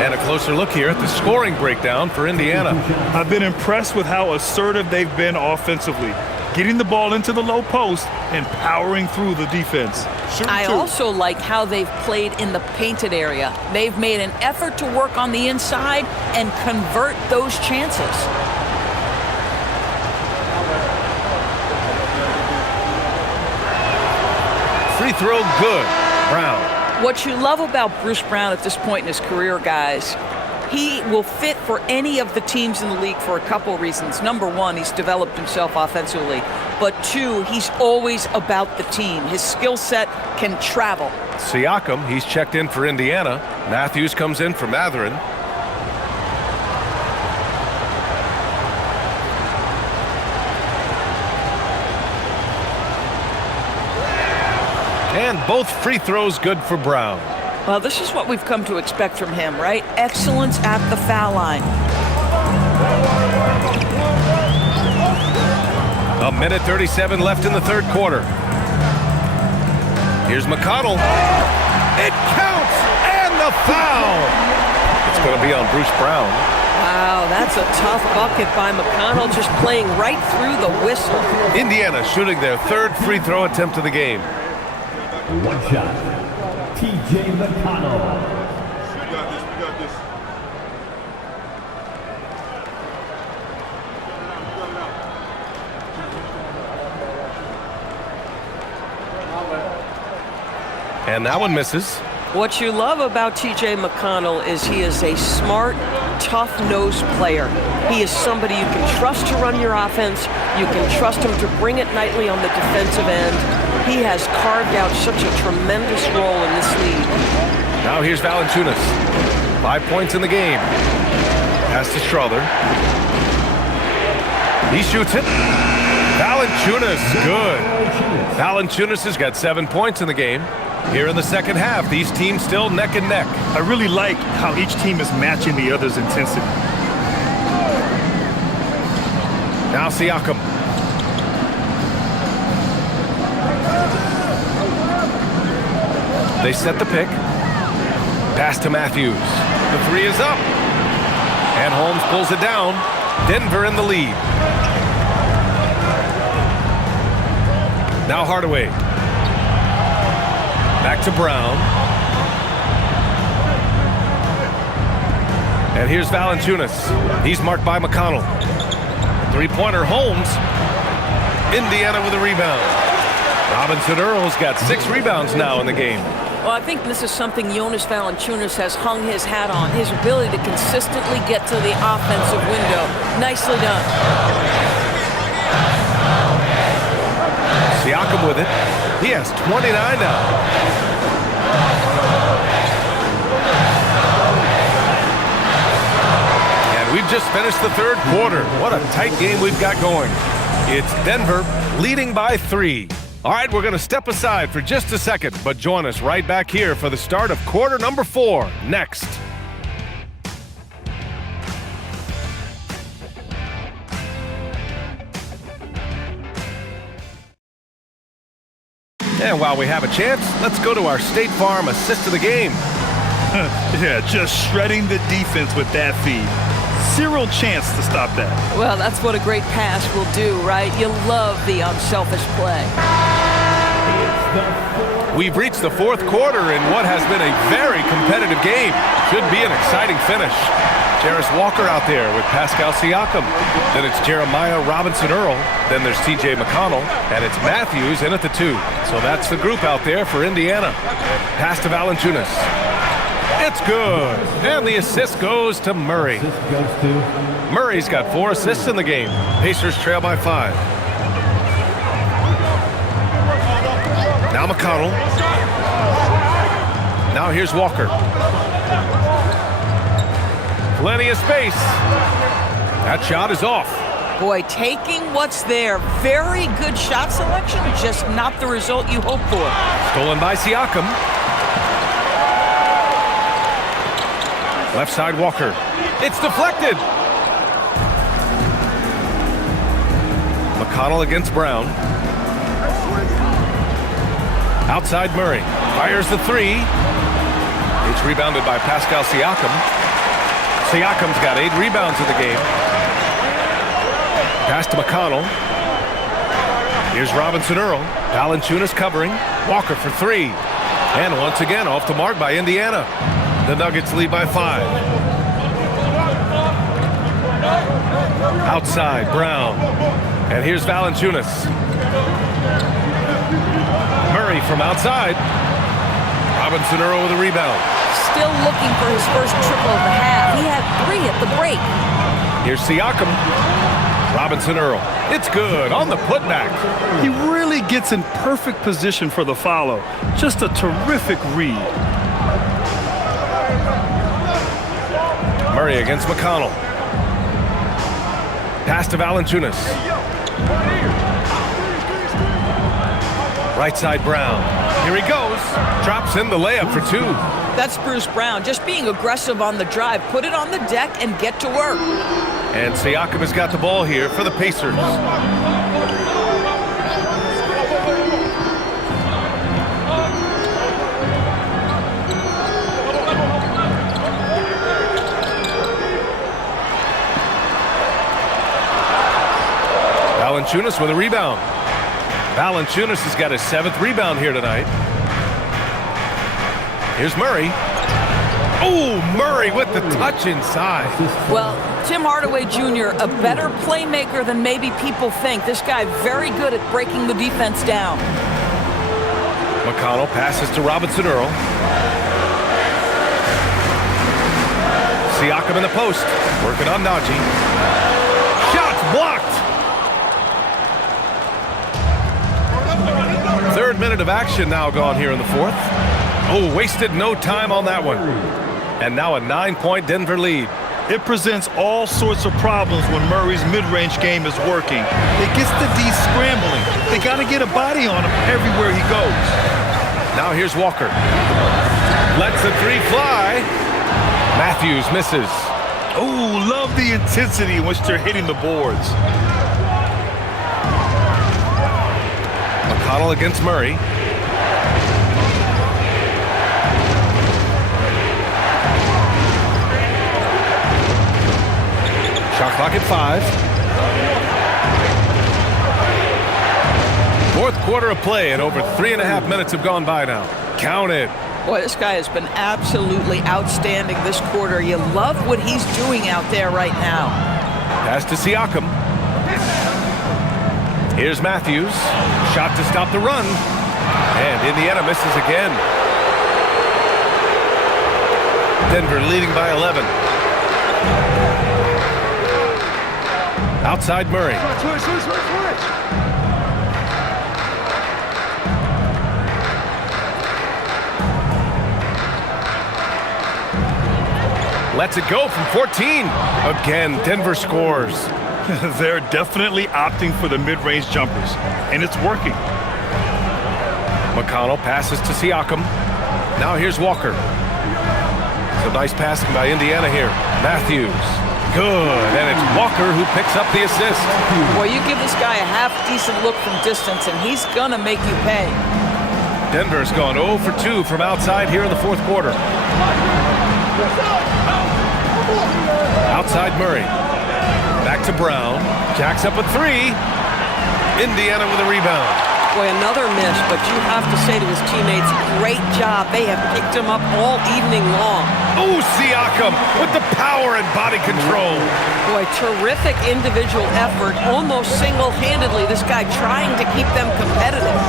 And a closer look here at the scoring breakdown for Indiana. I've been impressed with how assertive they've been offensively, getting the ball into the low post and powering through the defense. I also like how they've played in the painted area. They've made an effort to work on the inside and convert those chances. Free throw good. Brown. What you love about Bruce Brown at this point in his career, guys, he will fit for any of the teams in the league for a couple reasons. Number one, he's developed himself offensively. But two, he's always about the team. His skill set can travel. Siakam, he's checked in for Indiana. Matthews comes in for Matherin. And both free throws good for Brown. Well, this is what we've come to expect from him, right? Excellence at the foul line. A minute 37 left in the third quarter. Here's McConnell. It counts, and the foul. It's going to be on Bruce Brown. Wow, that's a tough bucket by McConnell, just playing right through the whistle. Indiana shooting their third free throw attempt of the game. One shot. T.J. McConnell. We got this. And that one misses. What you love about T.J. McConnell is he is a smart, tough-nosed player. He is somebody you can trust to run your offense. You can trust him to bring it nightly on the defensive end. He has carved out such a tremendous role in this league. Now here's Valanciunas. 5 points in the game. Pass to Strawther. He shoots it. Valanciunas, good. Valanciunas has got 7 points in the game. Here in the second half, these teams still neck and neck. I really like how each team is matching the other's intensity. Now Siakam. They set the pick. Pass to Matthews. The three is up. And Holmes pulls it down. Denver in the lead. Now Hardaway. Back to Brown. And here's Valanciunas. He's marked by McConnell. Three-pointer Holmes. Indiana with a rebound. Robinson Earl's got 6 rebounds now in the game. Well, I think this is something Jonas Valanciunas has hung his hat on, his ability to consistently get to the offensive window. Nicely done. Siakam with it. He has 29 now. And we've just finished the third quarter. What a tight game we've got going. It's Denver leading by 3. All right, we're going to step aside for just a second, but join us right back here for the start of quarter number 4 next. And while we have a chance, let's go to our State Farm assist of the game. Yeah, just shredding the defense with that feed. Zero chance to stop that. Well, that's what a great pass will do, right? You love the unselfish play. We've reached the fourth quarter in what has been a very competitive game. Should be an exciting finish. Jarris Walker out there with Pascal Siakam. Then it's Jeremiah Robinson-Earl. Then there's T.J. McConnell. And it's Matthews in at the 2. So that's the group out there for Indiana. Pass to Valanciunas. It's good. And the assist goes to Murray. Murray's got 4 assists in the game. Pacers trail by 5. Now McConnell. Now here's Walker. Plenty of space. That shot is off. Boy, taking what's there. Very good shot selection, just not the result you hope for. Stolen by Siakam. Left side Walker. It's deflected. McConnell against Brown. Outside Murray. Fires the 3. It's rebounded by Pascal Siakam. Siakam's got 8 rebounds in the game. Pass to McConnell. Here's Robinson-Earl. Valanciunas covering. Walker for 3. And once again off the mark by Indiana. The Nuggets lead by 5. Outside Brown. And here's Valanciunas. Murray from outside. Robinson-Earl with a rebound. Still looking for his first triple of the half. He had 3 at the break. Here's Siakam. Robinson-Earl. It's good on the putback. He really gets in perfect position for the follow. Just a terrific read. Murray against McConnell. Pass to Valanciunas. Right side Brown. Here he goes. Drops in the layup for 2. That's Bruce Brown, just being aggressive on the drive. Put it on the deck and get to work. And Siakam has got the ball here for the Pacers. Valanciunas with a rebound. Valanciunas has got his 7th rebound here tonight. Here's Murray. Oh, Murray with the touch inside. Well, Tim Hardaway Jr., a better playmaker than maybe people think. This guy very good at breaking the defense down. McConnell passes to Robinson-Earl. Siakam in the post. Working on Najee. Shots blocked. 3rd minute of action now gone here in the 4th. Oh, wasted no time on that one. And now a 9-point Denver lead. It presents all sorts of problems when Murray's mid-range game is working. It gets the D scrambling. They got to get a body on him everywhere he goes. Now here's Walker. Lets the three fly. Matthews misses. Oh, love the intensity in which they're hitting the boards. McConnell against Murray. Shot clock at 5. Fourth quarter of play, and over 3.5 minutes have gone by now. Count it. Boy, this guy has been absolutely outstanding this quarter. You love what he's doing out there right now. Pass to Siakam. Here's Matthews. Shot to stop the run. And Indiana misses again. Denver leading by 11. Outside Murray. Lets it go from 14. Again, Denver scores. They're definitely opting for the mid-range jumpers, and it's working. McConnell passes to Siakam. Now here's Walker. Some nice passing by Indiana here. Matthews. Good. And it's Walker who picks up the assist. Boy, you give this guy a half-decent look from distance, and he's going to make you pay. Denver's gone 0 for 2 from outside here in the fourth quarter. Outside Murray. Back to Brown. Jacks up a 3. Indiana with a rebound. Boy, another miss, but you have to say to his teammates, great job. They have picked him up all evening long. Oh, Siakam with the power and body control. Boy, terrific individual effort, almost single-handedly. This guy trying to keep them competitive.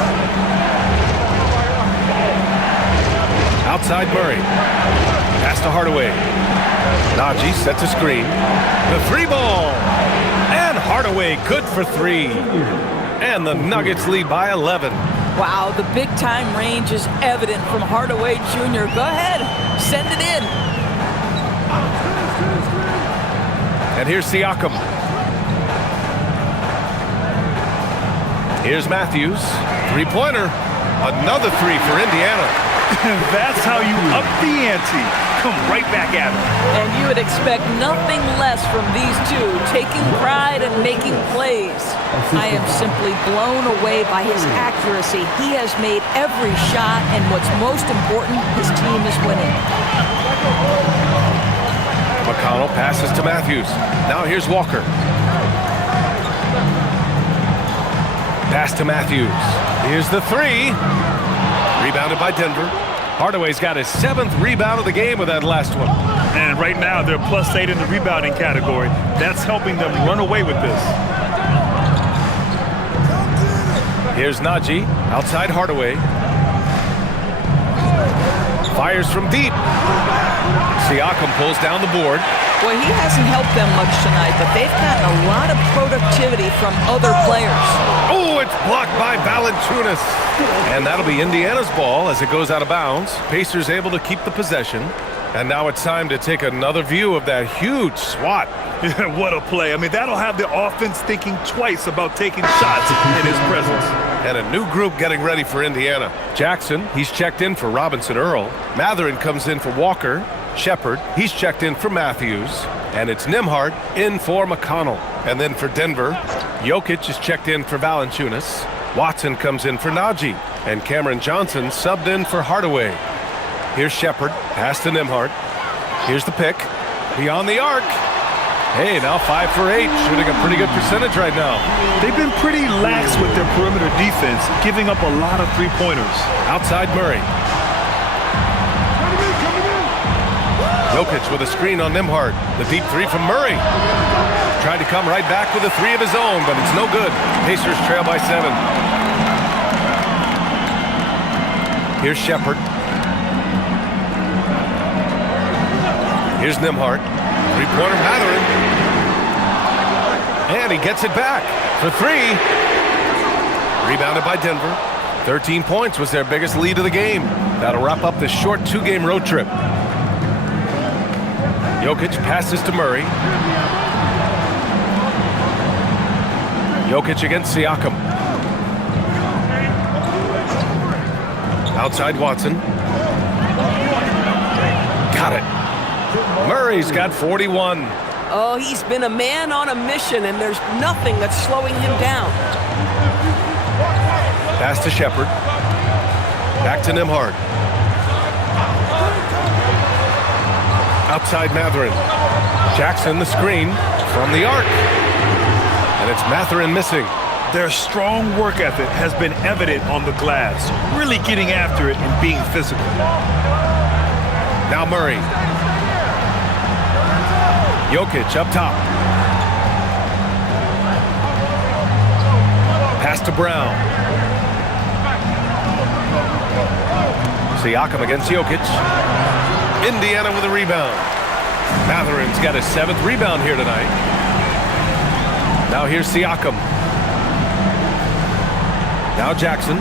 Outside Murray. Pass to Hardaway. Najee sets a screen. The 3 ball. And Hardaway good for 3. And the Nuggets lead by 11. Wow, the big-time range is evident from Hardaway Jr. Go ahead, send it in. And here's Siakam. Here's Matthews. 3-pointer. Another 3 for Indiana. That's how you up the ante. Come right back at him. And you would expect nothing less from these two, taking pride and making plays. I am simply blown away by his accuracy. He has made every shot, and what's most important, his team is winning. McConnell passes to Matthews. Now here's Walker. Pass to Matthews. Here's the 3. Rebounded by Denver. Hardaway's got his 7th rebound of the game with that last one. And right now, they're +8 in the rebounding category. That's helping them run away with this. Here's Najee. Outside Hardaway. Fires from deep. Siakam pulls down the board. Boy, he hasn't helped them much tonight, but they've gotten a lot of productivity from other players. Oh, it's blocked by Valanciunas. And that'll be Indiana's ball as it goes out of bounds. Pacers able to keep the possession. And now it's time to take another view of that huge swat. What a play. I mean, that'll have the offense thinking twice about taking shots in his presence. And a new group getting ready for Indiana. Jackson, he's checked in for Robinson Earl. Matherin comes in for Walker. Shepard, he's checked in for Matthews. And it's Nembhard in for McConnell. And then for Denver, Jokic is checked in for Valanciunas. Watson comes in for Najee. And Cameron Johnson subbed in for Hardaway. Here's Shepard, pass to Nembhard. Here's the pick. Beyond the arc. Hey, now 5 for 8, shooting a pretty good percentage right now. They've been pretty lax with their perimeter defense, giving up a lot of 3-pointers. Outside Murray. Jokic with a screen on Nembhard. The deep 3 from Murray. Tried to come right back with a 3 of his own, but it's no good. Pacers trail by 7. Here's Shepard. Here's Nembhard. 3-pointer Matherin. And he gets it back for 3. Rebounded by Denver. 13 points was their biggest lead of the game. That'll wrap up this short 2-game road trip. Jokic passes to Murray. Jokic against Siakam. Outside Watson. Got it. Murray's got 41. Oh, he's been a man on a mission, and there's nothing that's slowing him down. Pass to Shepard. Back to Nembhard. Outside Mathurin. Jackson the screen from the arc. And it's Mathurin missing. Their strong work ethic has been evident on the glass, really getting after it and being physical. Now Murray. Jokic up top. Pass to Brown. Siakam against Jokic. Indiana with a rebound. Mathurin's got his 7th rebound here tonight. Now here's Siakam. Now Jackson.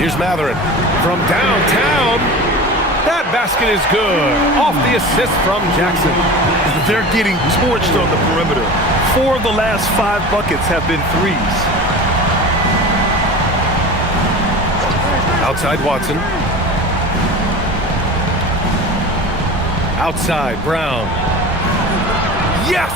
Here's Mathurin from downtown. That basket is good. Off the assist from Jackson. They're getting torched on the perimeter. 4 of the last 5 buckets have been threes. Outside Watson. Outside Brown. Yes!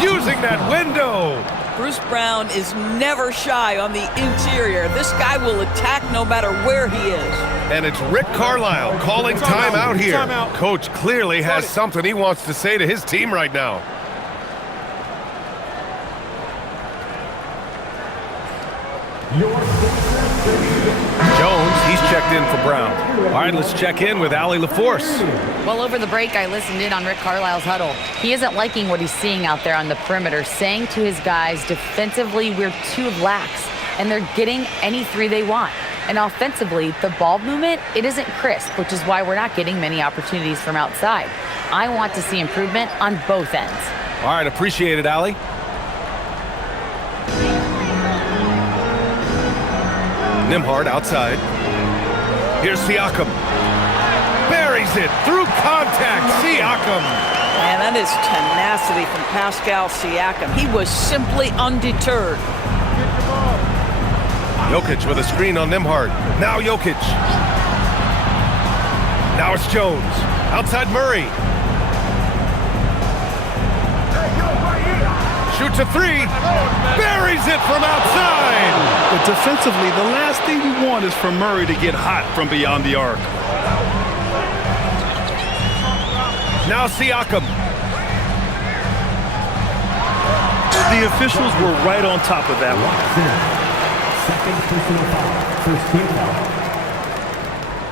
Using that window! Bruce Brown is never shy on the interior. This guy will attack no matter where he is. And it's Rick Carlisle calling timeout here. Timeout. Coach clearly has something he wants to say to his team right now. Jones, he's checked in for Brown. All right, let's check in with Allie LaForce. Well, over the break, I listened in on Rick Carlisle's huddle. He isn't liking what he's seeing out there on the perimeter, saying to his guys, defensively, we're too lax, and they're getting any 3 they want. And offensively, the ball movement, it isn't crisp, which is why we're not getting many opportunities from outside. I want to see improvement on both ends. All right, appreciate it, Allie. Nembhard outside. Here's Siakam. Buries it through contact. Siakam. Man, that is tenacity from Pascal Siakam. He was simply undeterred. Jokic with a screen on Nembhard. Now Jokic. Now it's Jones. Outside Murray. Shoots a 3. Buries it from outside. But defensively, the last thing you want is for Murray to get hot from beyond the arc. Now Siakam. The officials were right on top of that one. Second personal foul. First team foul.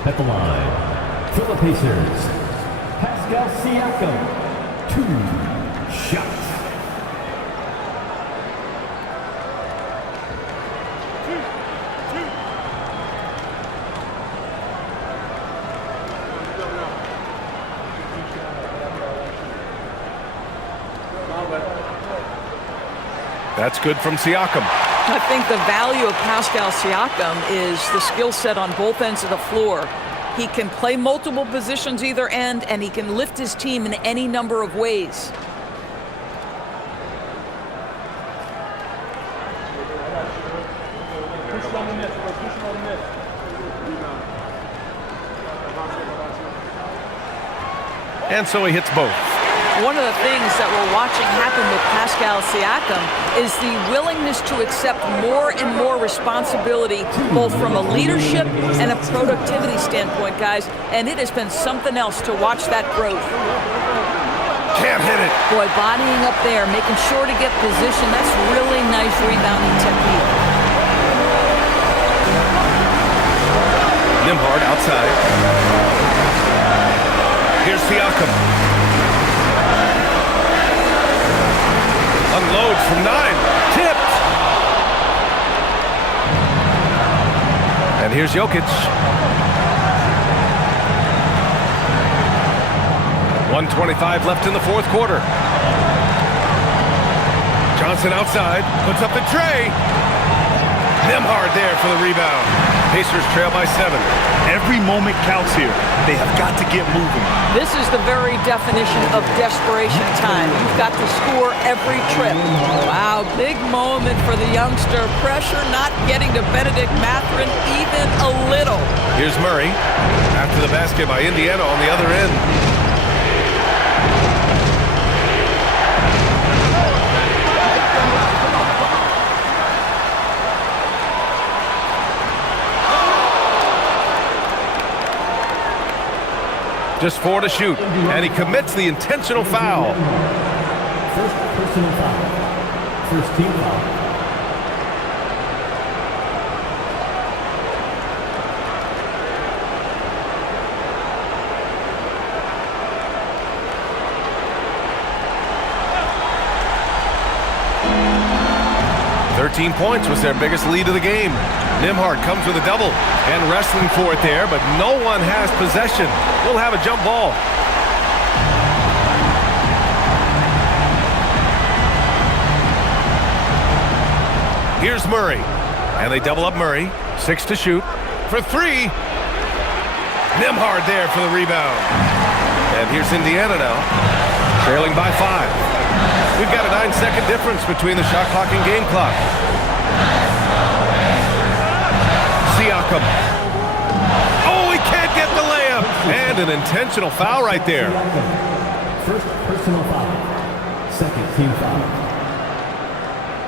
At the line, for the Pacers, Pascal Siakam. 2 shots. That's good from Siakam. I think the value of Pascal Siakam is the skill set on both ends of the floor. He can play multiple positions either end, and he can lift his team in any number of ways. And so he hits both. One of the things that we're watching happen with Pascal Siakam is the willingness to accept more and more responsibility, both from a leadership and a productivity standpoint, guys. And it has been something else to watch that growth. Can't hit it. Boy, bodying up there, making sure to get position. That's really nice rebounding technique. Nembhard outside. Here's Siakam. Unloads from 9. Tipped. And here's Jokic. 1:25 left in the 4th quarter. Johnson outside. Puts up the tray. Nembhard there for the rebound. Pacers trail by 7. Every moment counts here. They have got to get moving. This is the very definition of desperation time. You've got to score every trip. Wow, big moment for the youngster. Pressure not getting to Benedict Mathurin even a little. Here's Murray. After the basket by Indiana on the other end. Just 4 to shoot, and he commits the intentional foul. First personal foul. First team foul. Points was their biggest lead of the game. Nembhard comes with a double and wrestling for it there, but no one has possession. We'll have a jump ball. Here's Murray, and they double up Murray. 6 to shoot for 3. Nembhard there for the rebound. And here's Indiana now, trailing by 5. We've got a 9-second difference between the shot clock and game clock. Siakam. Oh, he can't get the layup. And an intentional foul right there. First personal foul. Second team foul.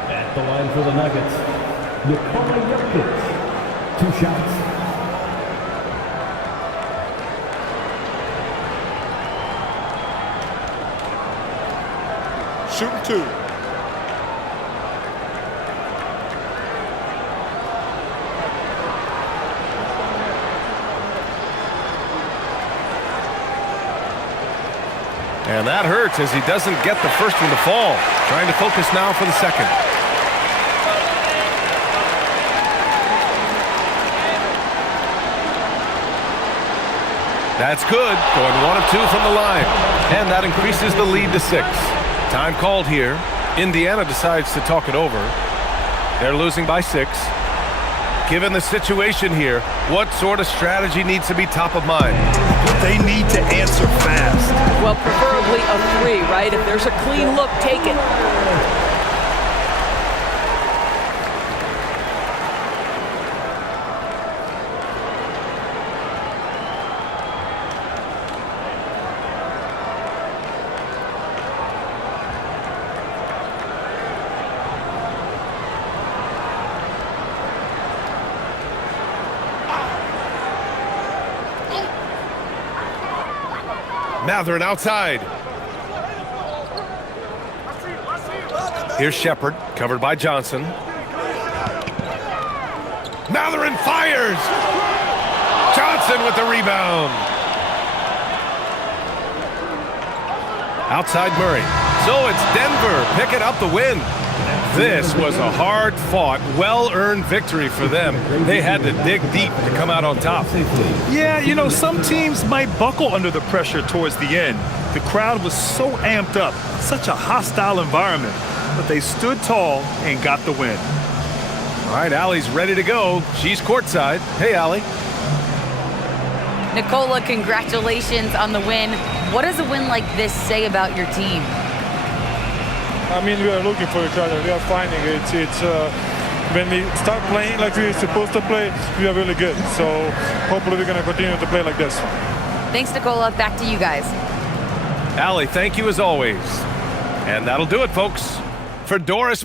At the line for the Nuggets, Nikola Jokic. 2 shots. Shooting 2. And that hurts as he doesn't get the first one to fall. Trying to focus now for the second. That's good. Going 1 of 2 from the line. And that increases the lead to 6. Time called here. Indiana decides to talk it over. They're losing by 6. Given the situation here, what sort of strategy needs to be top of mind? They need to answer fast. Well, preferably a 3, right? If there's a clean look, take it. Mathurin outside. Here's Shepard, covered by Johnson. Mathurin fires! Johnson with the rebound. Outside Murray. So it's Denver picking up the win. This was a hard-fought, well-earned victory for them. They had to dig deep to come out on top. Yeah, you know, some teams might buckle under the pressure towards the end. The crowd was so amped up, such a hostile environment, but they stood tall and got the win. All right, Allie's ready to go. She's courtside. Hey, Allie. Nikola, congratulations on the win. What does a win like this say about your team? I mean, we are looking for each other. We are finding it. It's when we start playing like we're supposed to play, we are really good. So hopefully we're going to continue to play like this. Thanks, Nikola. Back to you guys. Allie, thank you as always. And that'll do it, folks. For Doris